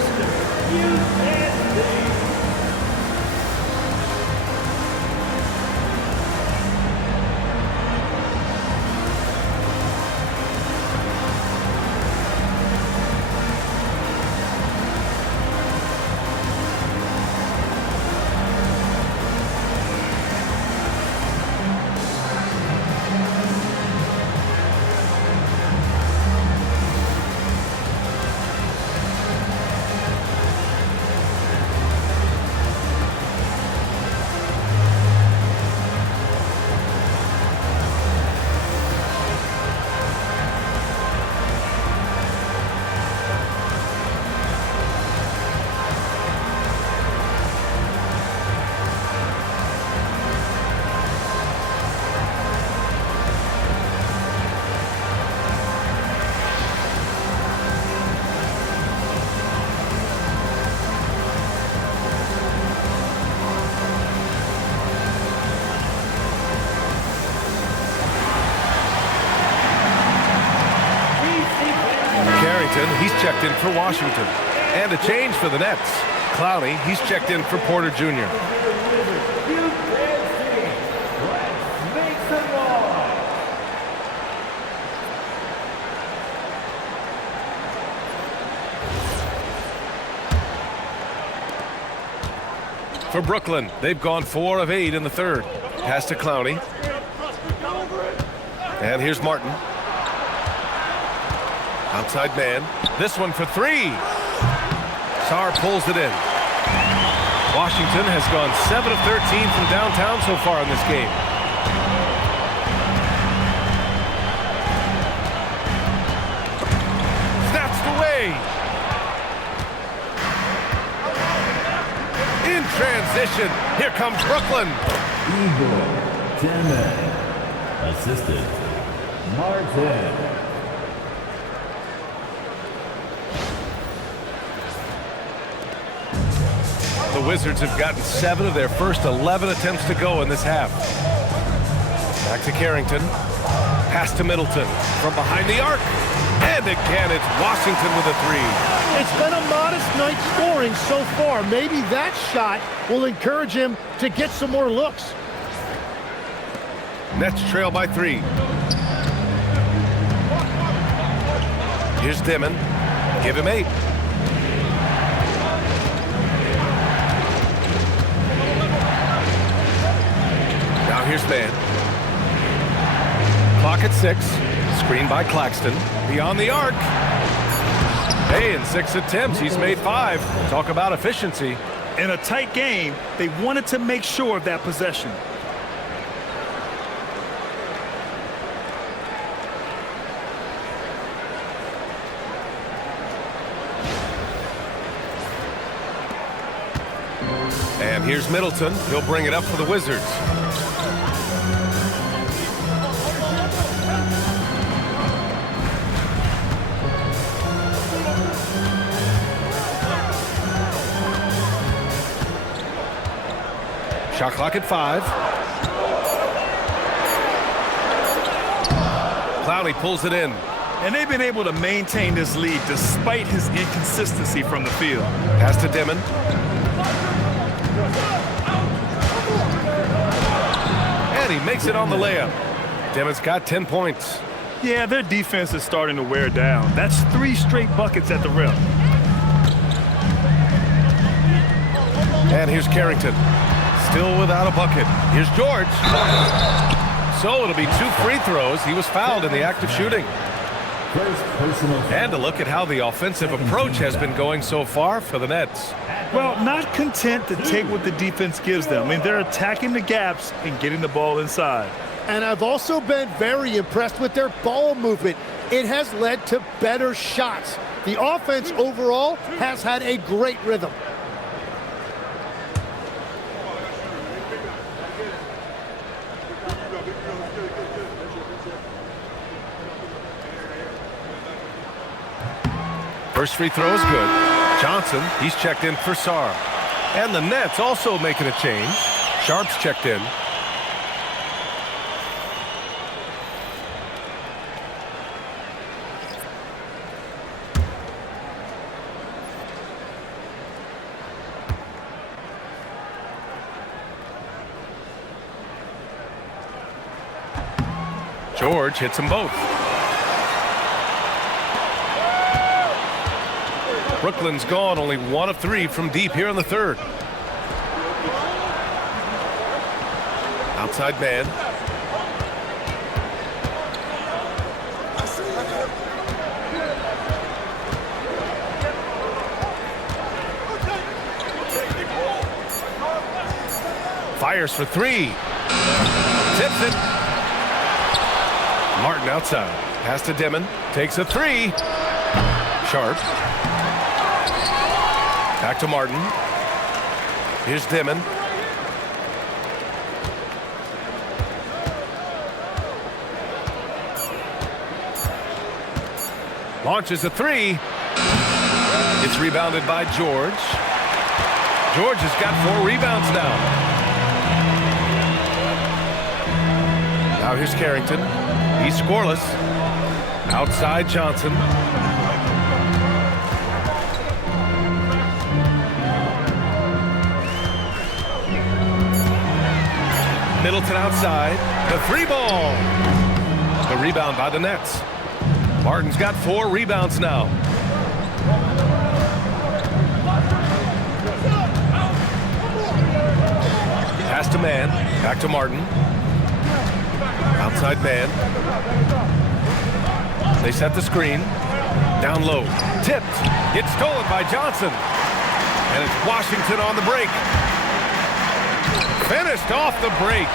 he's checked in for Washington. And a change for the Nets. Clowney, he's checked in for Porter Jr. For Brooklyn, they've gone 4 of 8 in the third. Pass to Clowney. And here's Martin. Outside man. This one for 3. Sarr pulls it in. Washington has gone 7 of 13 from downtown so far in this game. Snatched away. In transition. Here comes Brooklyn. Eagle, 10 men. Assisted, Martin. The Wizards have gotten 7 of their first 11 attempts to go in this half. Back to Carrington. Pass to Middleton. From behind the arc. And again, it's Washington with a 3. It's been a modest night scoring so far. Maybe that shot will encourage him to get some more looks. Nets trail by 3. Here's Dimon. Give him 8. Now here's Mann. Clock at 6. Screen by Claxton. Beyond the arc. Hey, in 6 attempts, he's made 5. Talk about efficiency. In a tight game, they wanted to make sure of that possession. And here's Middleton. He'll bring it up for the Wizards. Shot clock at 5. Clowney pulls it in. And they've been able to maintain this lead despite his inconsistency from the field. Pass to Dimon. And he makes it on the layup. Dimon's got 10 points. Yeah, their defense is starting to wear down. That's 3 straight buckets at the rim. And here's Carrington. Still without a bucket. Here's George. So it'll be 2 free throws. He was fouled in the act of shooting. And a look at how the offensive approach has been going so far for the Nets. Well, not content to take what the defense gives them. I mean, they're attacking the gaps and getting the ball inside. And I've also been very impressed with their ball movement. It has led to better shots. The offense overall has had a great rhythm. First free throw is good. Johnson, he's checked in for Sarr. And the Nets also making a change. Sharp's checked in. George hits them both. Brooklyn's gone only 1 of 3 from deep here in the third. Outside man. Fires for 3. Tips it. Martin outside. Pass to Dimon. Takes a 3. Sharp. Back to Martin. Here's Dimon. Launches a 3. It's rebounded by George. George has got 4 rebounds now. Now here's Carrington. He's scoreless. Outside Johnson. Middleton outside. The three ball. The rebound by the Nets. Martin's got 4 rebounds now. Pass to man. Back to Martin. Outside man. They set the screen. Down low. Tipped. It's stolen by Johnson. And it's Washington on the break. Finished off the break.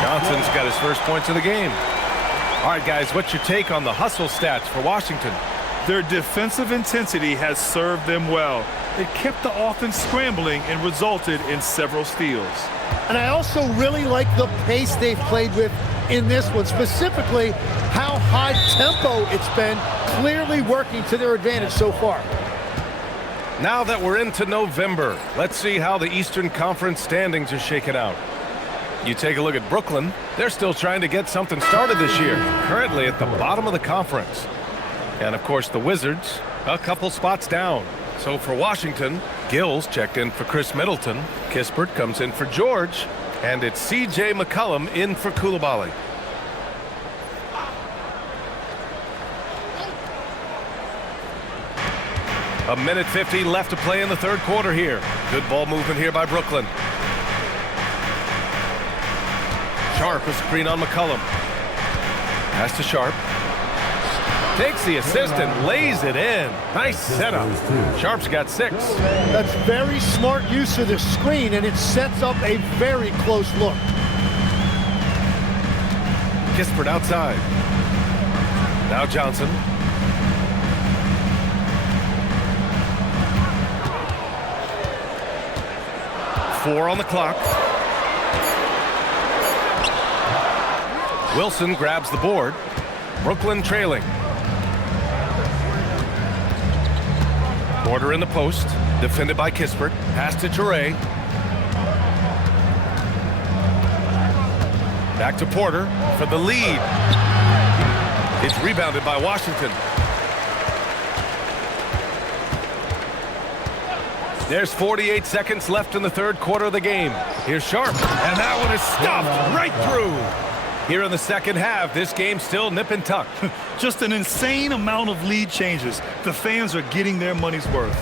Johnson's got his first points of the game. All right, guys, what's your take on the hustle stats for Washington? Their defensive intensity has served them well. It kept the offense scrambling and resulted in several steals. And I also really like the pace they've played with in this one, specifically how high tempo it's been, clearly working to their advantage so far. Now that we're into November, let's see how the Eastern Conference standings are shaking out. You take a look at Brooklyn, they're still trying to get something started this year, currently at the bottom of the conference. And of course the Wizards, a couple spots down. So for Washington, Gills checked in for Chris Middleton, Kispert comes in for George, and it's C.J. McCollum in for Coulibaly. A minute 50 left to play in the third quarter here. Good ball movement here by Brooklyn. Sharp, a screen on McCollum. Pass to Sharp. Takes the assist and lays it in. Nice setup. Sharp's got 6. That's very smart use of the screen, and it sets up a very close look. Kispert outside. Now Johnson. Four on the clock. Wilson grabs the board. Brooklyn trailing. Porter in the post. Defended by Kispert. Pass to Toure. Back to Porter for the lead. It's rebounded by Washington. There's 48 seconds left in the third quarter of the game. Here's Sharp, and that one is stuffed right through. Here in the second half, this game's still nip and tuck. Just an insane amount of lead changes. The fans are getting their money's worth.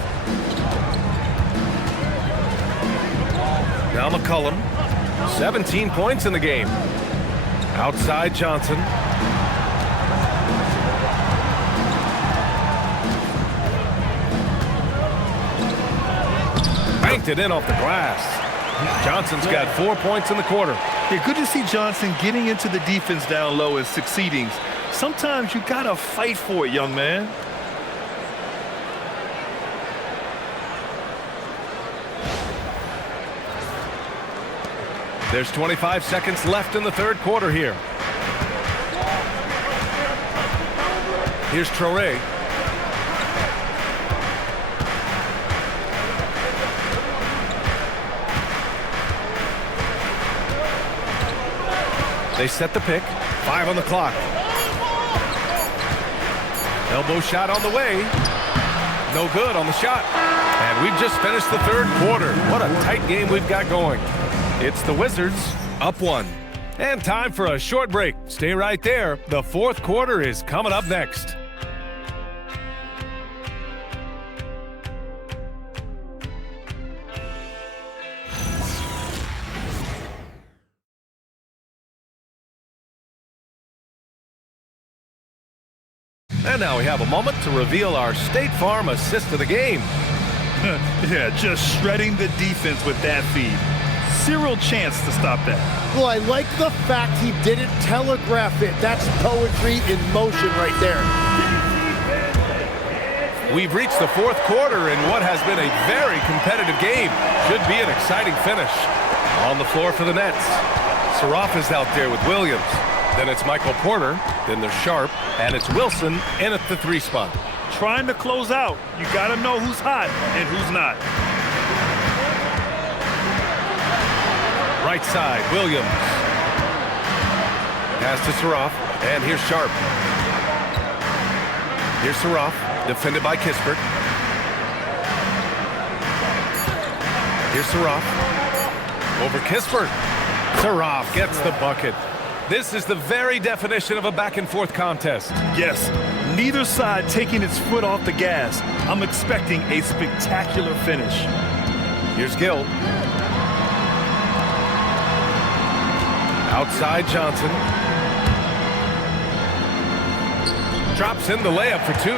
Now McCollum, 17 points in the game. Outside Johnson. Banked it in off the glass. Johnson's got 4 points in the quarter. Yeah, good to see Johnson getting into the defense down low and succeeding. Sometimes you gotta fight for it, young man. There's 25 seconds left in the third quarter here. Here's Toure. They set the pick. 5 on the clock. Elbow shot on the way. No good on the shot. And we've just finished the third quarter. What a tight game we've got going. It's the Wizards up 1. And time for a short break. Stay right there. The fourth quarter is coming up next. And now we have a moment to reveal our State Farm assist of the game. Yeah, just shredding the defense with that feed. Zero chance to stop that. Well, I like the fact he didn't telegraph it. That's poetry in motion right there. We've reached the fourth quarter in what has been a very competitive game. Should be an exciting finish. On the floor for the Nets. Saroff is out there with Williams. Then it's Michael Porter. Then there's Sharp. And it's Wilson in at the 3 spot. Trying to close out. You got to know who's hot and who's not. Right side, Williams. Pass to Saroff. And here's Sharp. Here's Saroff. Defended by Kispert. Here's Saroff. Over Kispert. Sarov gets the bucket. This is the very definition of a back-and-forth contest. Yes, neither side taking its foot off the gas. I'm expecting a spectacular finish. Here's Gill. Outside Johnson. Drops in the layup for two.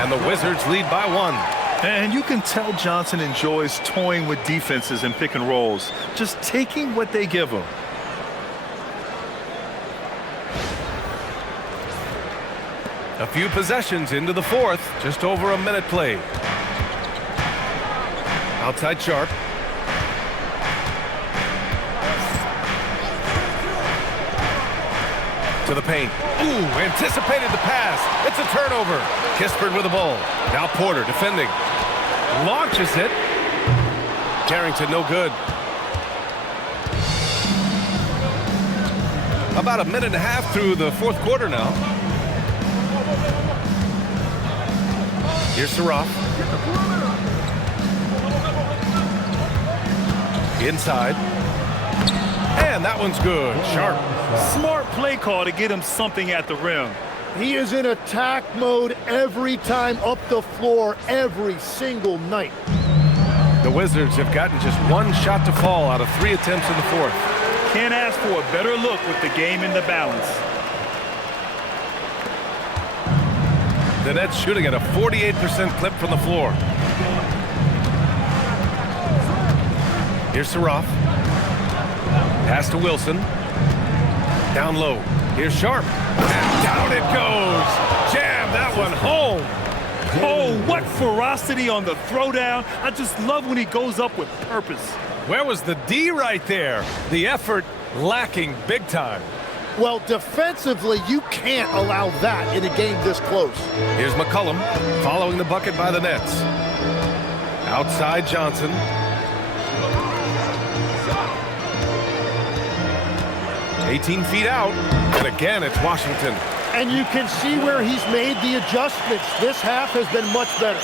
And the Wizards lead by one. And you can tell Johnson enjoys toying with defenses and pick and rolls, just taking what they give him. A few possessions into the fourth, just over a minute played. Outside Sharp. To the paint. Ooh, anticipated the pass. It's a turnover. Kispert with the ball. Now Porter defending. Launches it. Carrington no good. About a minute and a half through the fourth quarter now. Here's Sarov. Inside. And that one's good. Sharp. Smart play call to get him something at the rim. He is in attack mode every time up the floor, every single night. The Wizards have gotten just one shot to fall out of 3 attempts in the fourth. Can't ask for a better look with the game in the balance. The Nets shooting at a 48% clip from the floor. Here's Sarov. Pass to Wilson. Down low. Here's Sharp. And down it goes. Jam that one home. Oh, what ferocity on the throwdown. I just love when he goes up with purpose. Where was the D right there? The effort lacking big time. Well, defensively, you can't allow that in a game this close. Here's McCollum following the bucket by the Nets. Outside Johnson. "18 feet out, and again it's Washington." And you can see where he's made the adjustments. This half has been much better.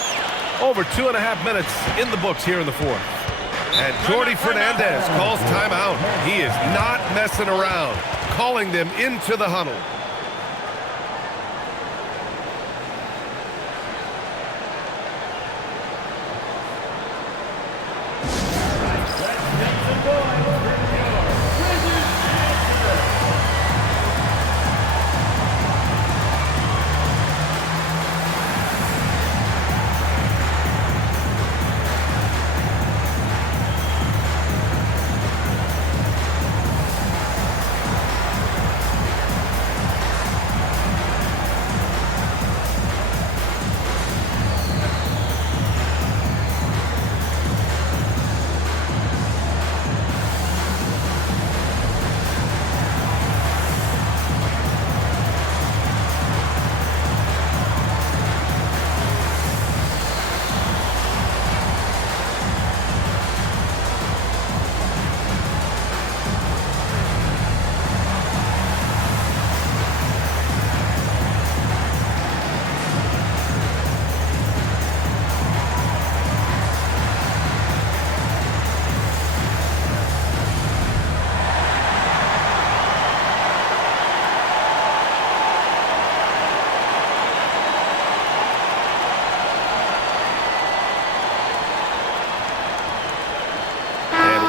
Over 2.5 minutes in the books here in the fourth. And Jordi Fernandez calls timeout. He is not messing around, calling them into the huddle.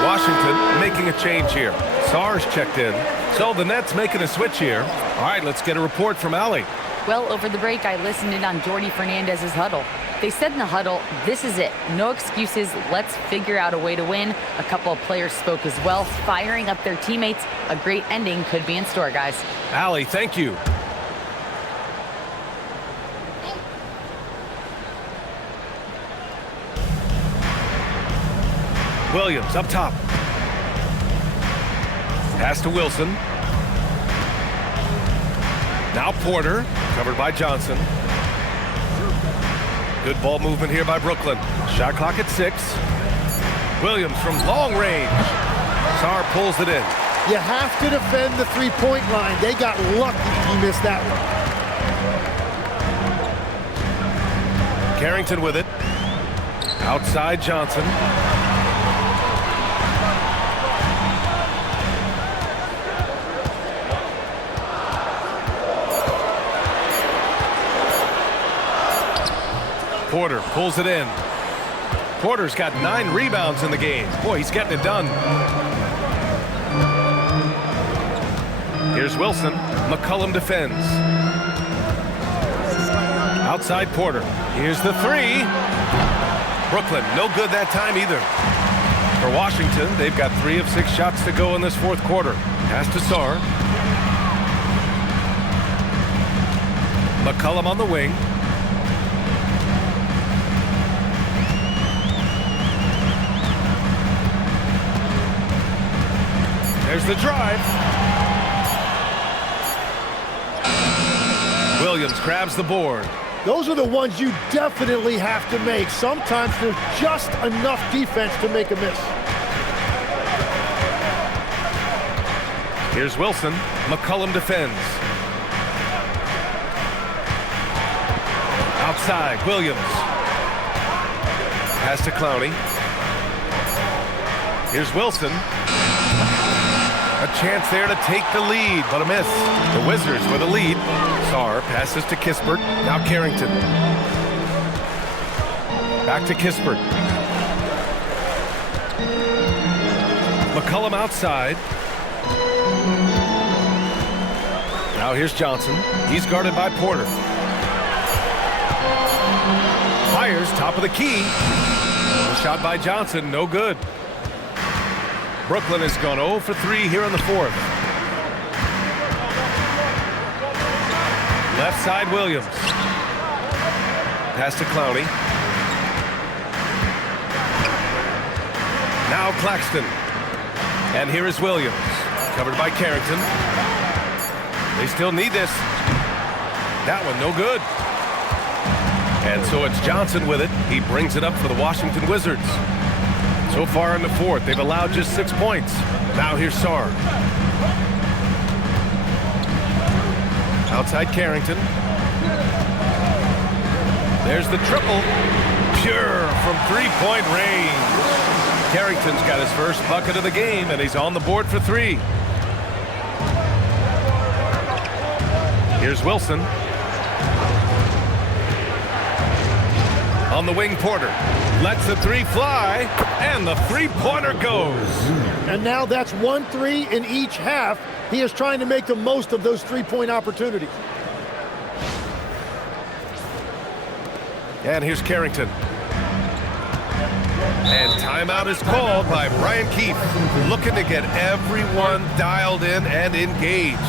Washington making a change here. Sarge checked in. So the Nets making a switch here. All right, let's get a report from Allie. Well, over the break, I listened in on Jordi Fernandez's huddle. They said in the huddle, this is it. No excuses. Let's figure out a way to win. A couple of players spoke as well, firing up their teammates. A great ending could be in store, guys. Allie, thank you. Williams up top. Pass to Wilson. Now Porter, covered by Johnson. Good ball movement here by Brooklyn. Shot clock at 6. Williams from long range. Sarr pulls it in. You have to defend the three-point line. They got lucky he missed that one. Carrington with it. Outside Johnson. Porter pulls it in. Porter's got 9 rebounds in the game. Boy, he's getting it done. Here's Wilson. McCollum defends. Outside Porter. Here's the 3. Brooklyn, no good that time either. For Washington, they've got 3 of 6 shots to go in this fourth quarter. Pass to Sarr. McCollum on the wing. There's the drive. Williams grabs the board. Those are the ones you definitely have to make. Sometimes there's just enough defense to make a miss. Here's Wilson. McCollum defends. Outside, Williams. Pass to Clowney. Here's Wilson. A chance there to take the lead, but a miss. The Wizards with a lead. Sarr passes to Kispert. Now Carrington. Back to Kispert. McCollum outside. Now here's Johnson. He's guarded by Porter. Fires, top of the key. Shot by Johnson, no good. Brooklyn has gone 0 for 3 here in the fourth. Left side, Williams. Pass to Clowney. Now Claxton. And here is Williams. Covered by Carrington. They still need this. That one, no good. And so it's Johnson with it. He brings it up for the Washington Wizards. So far in the fourth, they've allowed just 6 points. Now here's Sarr. Outside Carrington. There's the triple. Pure from three-point range. Carrington's got his first bucket of the game, and he's on the board for 3. Here's Wilson. On the wing, Porter lets the 3 fly, and the three-pointer goes. And now that's 1 3 in each half. He is trying to make the most of those 3-point opportunities. And here's Carrington. And timeout is called by Brian Keefe, looking to get everyone dialed in and engaged.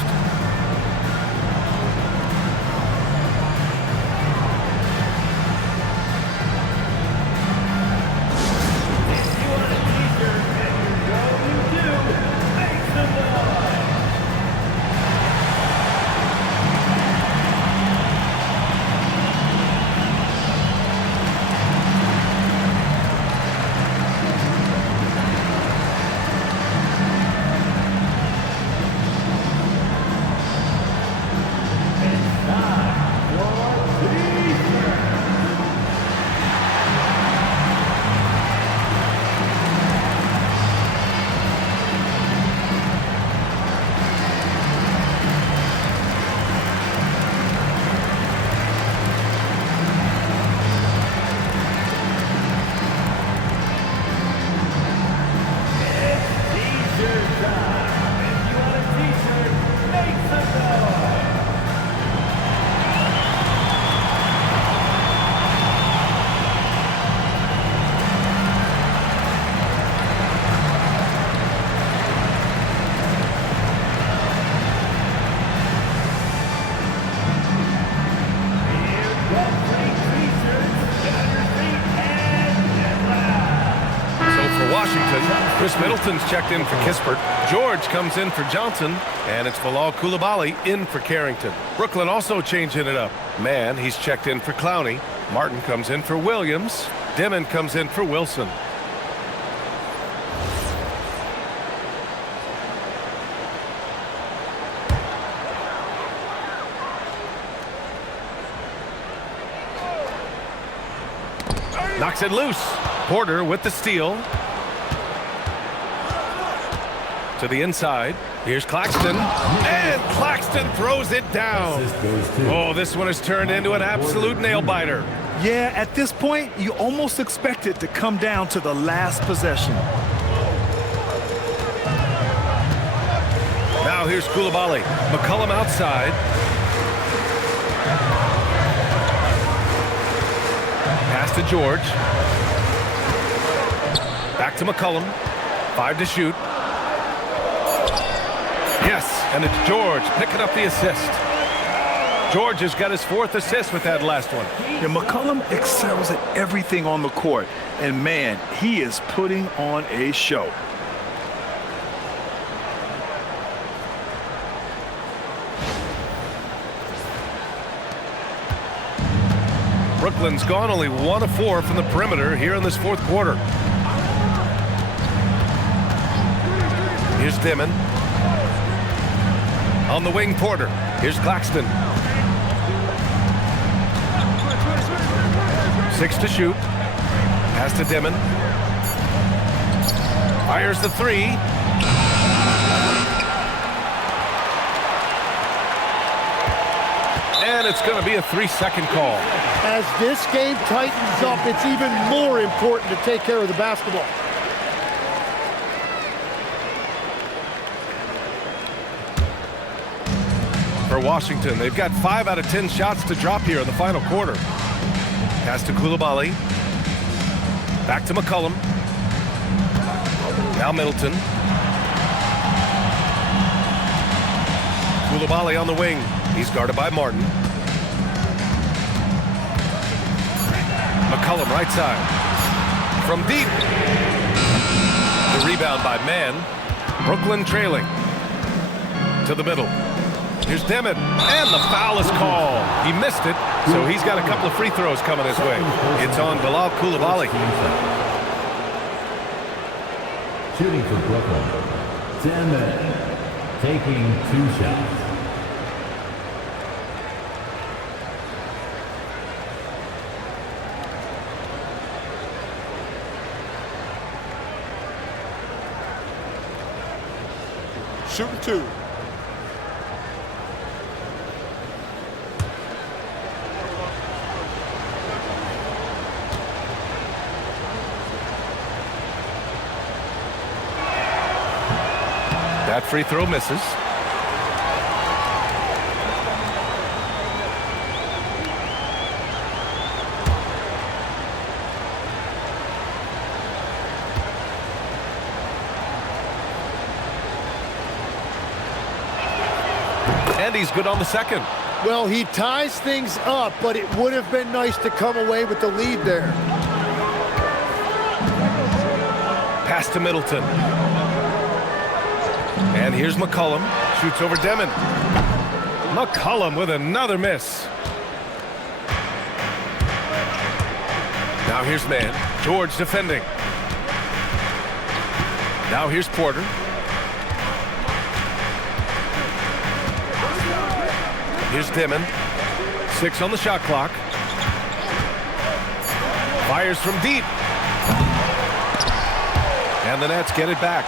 Chris Middleton's checked in for Kispert. George comes in for Johnson, and it's Bilal Coulibaly in for Carrington. Brooklyn also changing it up. Mann, he's checked in for Clowney. Martin comes in for Williams. Dimon comes in for Wilson. Knocks it loose. Porter with the steal. To the inside. Here's Claxton. And Claxton throws it down. Oh, this one has turned into an absolute nail-biter. Yeah, at this point, you almost expect it to come down to the last possession. Now here's Koulibaly. McCollum outside. Pass to George. Back to McCollum. 5 to shoot. Yes, and it's George picking up the assist. George has got his 4th assist with that last one. Yeah, McCollum excels at everything on the court. And man, he is putting on a show. Brooklyn's gone only 1 of 4 from the perimeter here in this 4th quarter. Here's Dimon. On the wing, Porter. Here's Claxton. 6 to shoot. Pass to Dimon. Fires the 3. And it's going to be a 3-second call. As this game tightens up, it's even more important to take care of the basketball. For Washington, they've got 5 out of 10 shots to drop here in the final quarter. Pass to Koulibaly. Back to McCollum. Now Middleton. Koulibaly on the wing. He's guarded by Martin. McCollum right side. From deep. The rebound by Mann. Brooklyn trailing. To the middle. Here's Dimon, and the foul is called. He missed it, so he's got a couple of free throws coming his way. It's on Bilal Koulibaly. Shooting for Brooklyn, Dimon, taking 2 shots. Shooting 2. That free throw misses. And he's good on the second. Well, he ties things up, but it would have been nice to come away with the lead there. Pass to Middleton. And here's McCollum. Shoots over Dimon. McCollum with another miss. Now here's Mann. George defending. Now here's Porter. Here's Dimon. 6 on the shot clock. Fires from deep. And the Nets get it back.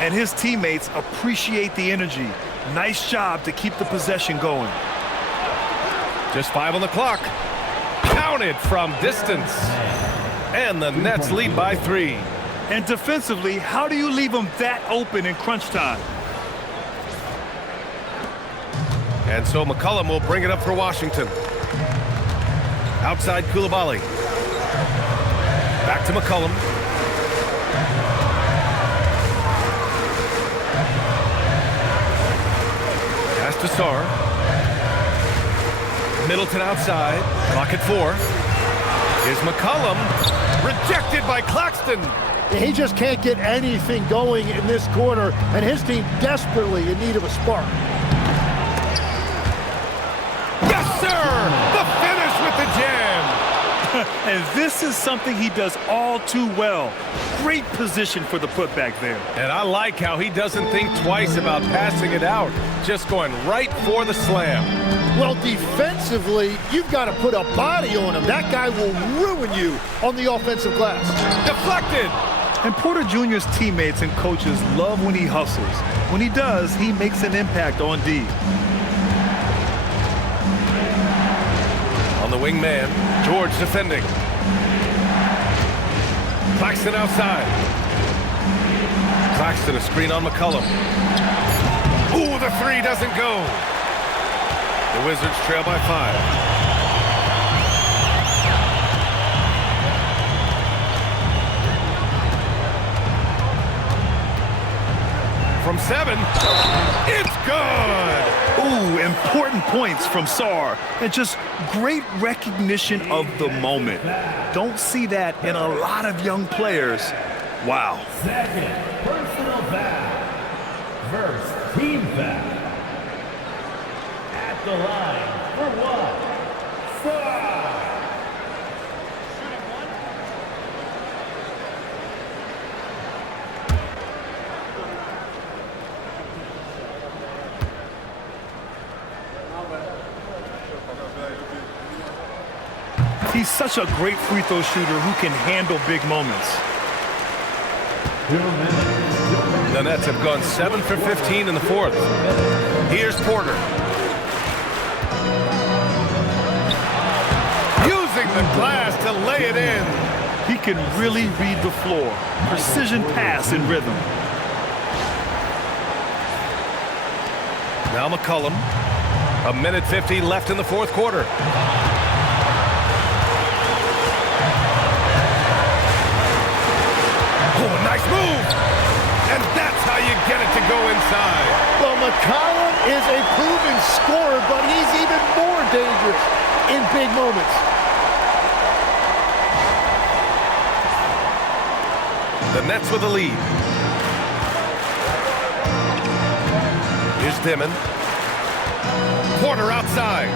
And his teammates appreciate the energy. Nice job to keep the possession going. Just 5 on the clock. Counted from distance. And the Nets lead by 3. And defensively, how do you leave them that open in crunch time? And so McCollum will bring it up for Washington. Outside Koulibaly. Back to McCollum. Pass to Sarr. Middleton outside. Clock at 4. Here's McCollum. Rejected by Claxton. He just can't get anything going in this quarter, and his team desperately in need of a spark. Yes, sir! The finish with the jam! And this is something he does all too well. Great position for the putback there. And I like how he doesn't think twice about passing it out. Just going right for the slam. Well, defensively, you've got to put a body on him. That guy will ruin you on the offensive glass. Deflected! And Porter Jr.'s teammates and coaches love when he hustles. When he does, he makes an impact on D. On the wing man, George defending. Claxton outside. Claxton a screen on McCollum. Ooh, the three doesn't go. The Wizards trail by 5. From 7, it's good! Ooh, important points from Sarr, and just great recognition of the moment. Don't see that in a lot of young players. Wow. Second personal foul. First team foul. At the line for one. Sarr. He's such a great free throw shooter who can handle big moments. The Nets have gone 7 for 15 in the fourth. Here's Porter. Using the glass to lay it in. He can really read the floor. Precision pass in rhythm. Now McCollum. 1:50 left in the fourth quarter. Oh, nice move! And that's how you get it to go inside. Well, McCollum is a proven scorer, but he's even more dangerous in big moments. The Nets with the lead. Here's Dimon. Porter outside.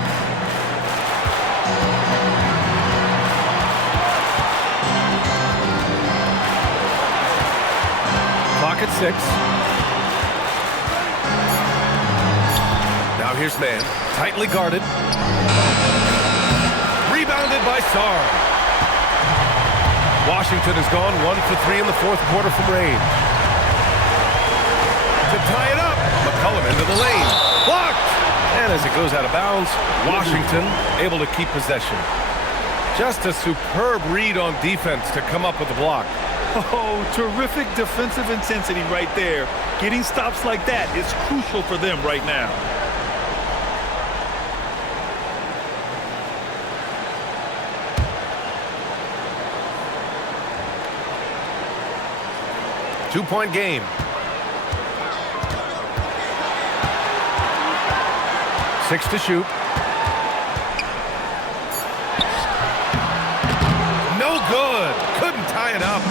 Clock at 6. Now here's man. Tightly guarded. Rebounded by Sarr. Washington has gone 1 for 3 in the fourth quarter from range. To tie it up. McCollum into the lane. Blocked! And as it goes out of bounds, Washington able to keep possession. Just a superb read on defense to come up with the block. Oh, terrific defensive intensity right there. Getting stops like that is crucial for them right now. Two-point game. 6 to shoot. No good. Couldn't tie it up.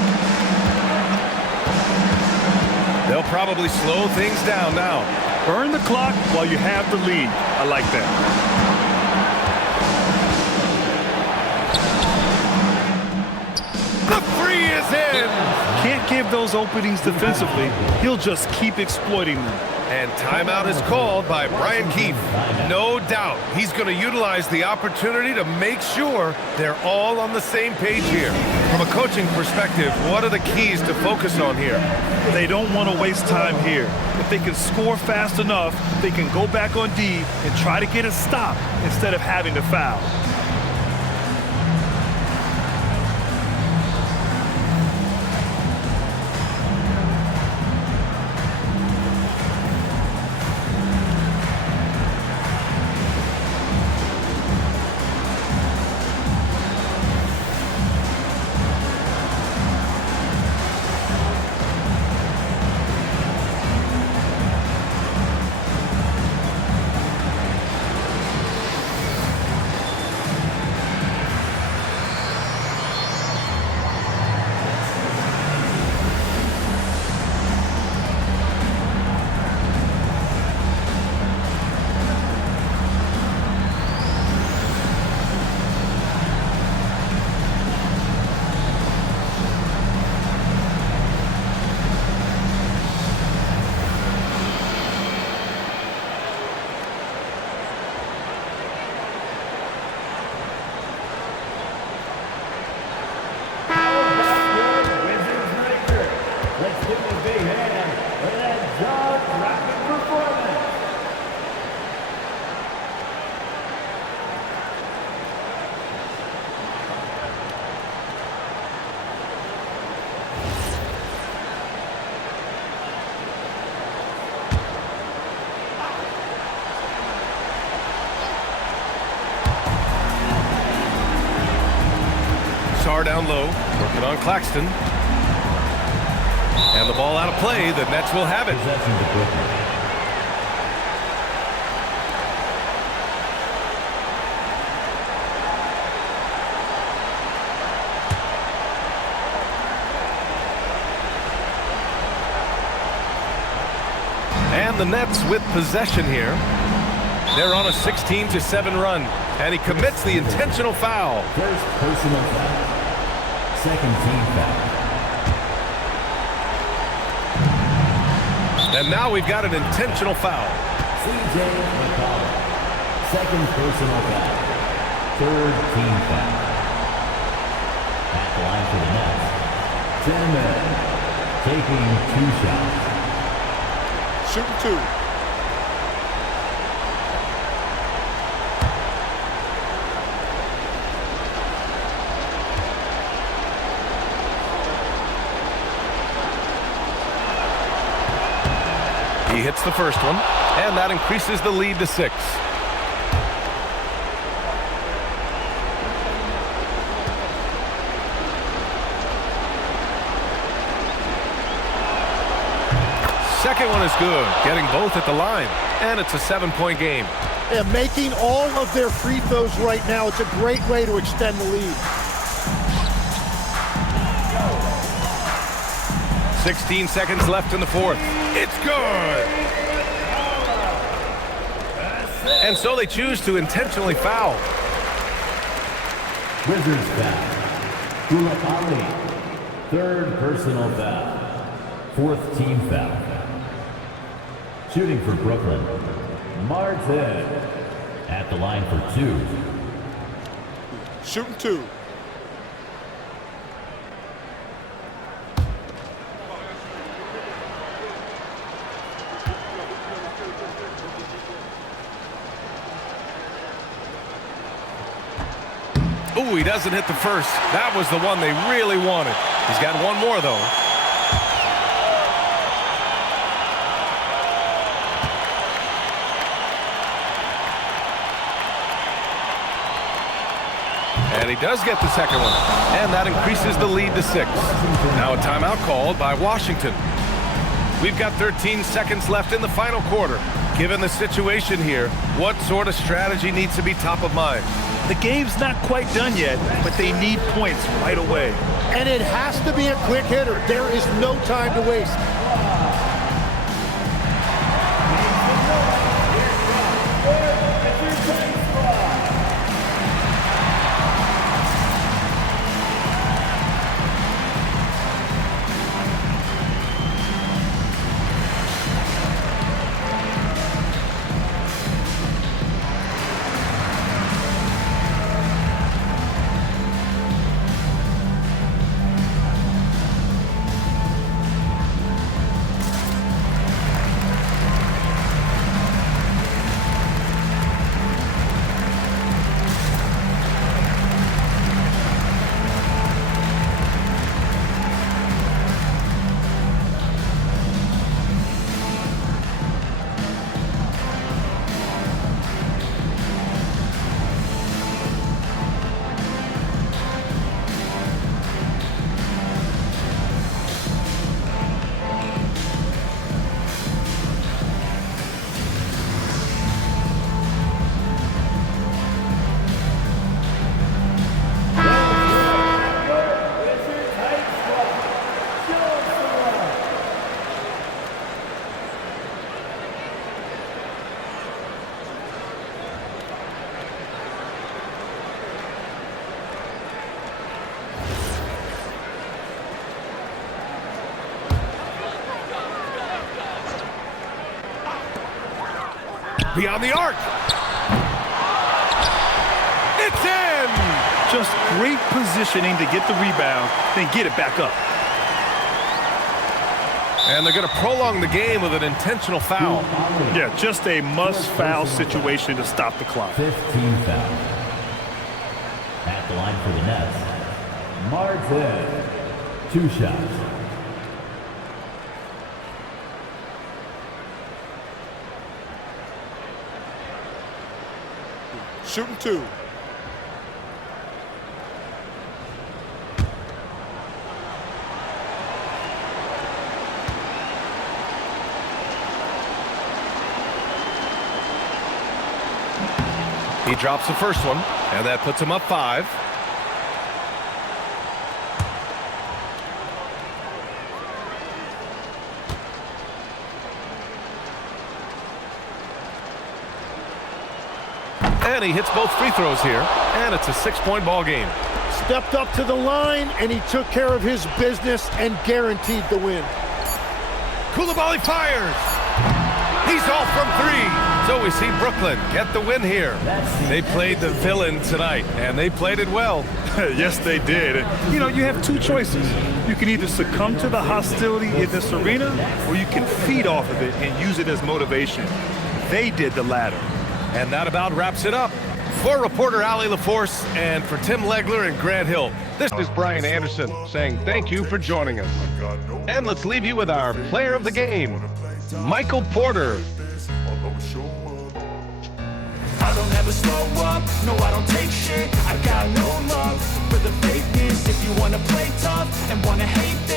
They'll probably slow things down now. Burn the clock while you have the lead. I like that. The three is in. Can't give those openings defensively. He'll just keep exploiting them. And timeout is called by Brian Keefe. No doubt he's going to utilize the opportunity to make sure they're all on the same page here. From a coaching perspective, what are the keys to focus on here? They don't want to waste time here. If they can score fast enough, they can go back on D and try to get a stop instead of having to foul. Star down low, working on Claxton. And the ball out of play. The Nets will have it. Possession to Brooklyn. And the Nets with possession here. They're on a 16-7 run. And he commits the intentional foul. First personal foul. Second team foul. And now we've got an intentional foul. C.J. McCollum. Second personal foul. Third team foul. At the line for the Nets. 10 men taking 2 shots. Shooting 2. He hits the first one, and that increases the lead to 6. Second one is good, getting both at the line, and it's a 7-point game. Yeah, making all of their free throws right now, it's a great way to extend the lead. 16 seconds left in the fourth. It's good. And so they choose to intentionally foul. Wizards foul. Gulak Ali. Third personal foul. Fourth team foul. Shooting for Brooklyn. Martin. At the line for 2. Shooting 2. Ooh, he doesn't hit the first. That was the one they really wanted. He's got one more, though. And he does get the second one. And that increases the lead to 6. Now a timeout called by Washington. We've got 13 seconds left in the final quarter. Given the situation here, what sort of strategy needs to be top of mind? The game's not quite done yet, but they need points right away. And it has to be a quick hitter. There is no time to waste. Beyond the arc. It's in! Just great positioning to get the rebound, then get it back up. And they're going to prolong the game with an intentional foul. Yeah, just a must-foul situation to stop the clock. 15 foul. At the line for the Nets. Martin. 2 shots. Shooting 2. He drops the first one, and that puts him up 5. And he hits both free throws here, and it's a 6-point ball game. Stepped up to the line, and he took care of his business and guaranteed the win. Koulibaly fires. He's off from 3. So we see Brooklyn get the win here. They played the villain tonight, and they played it well. Yes, they did. You know, you have two choices. You can either succumb to the hostility in this arena, or you can feed off of it and use it as motivation. They did the latter. And that about wraps it up. For reporter Ali LaForce and for Tim Legler and Grant Hill, this is Brian Anderson saying thank you for joining us. And let's leave you with our player of the game, Michael Porter. I don't ever slow up, no I don't take shit. I got no love for the fakeness. If you wanna play tough and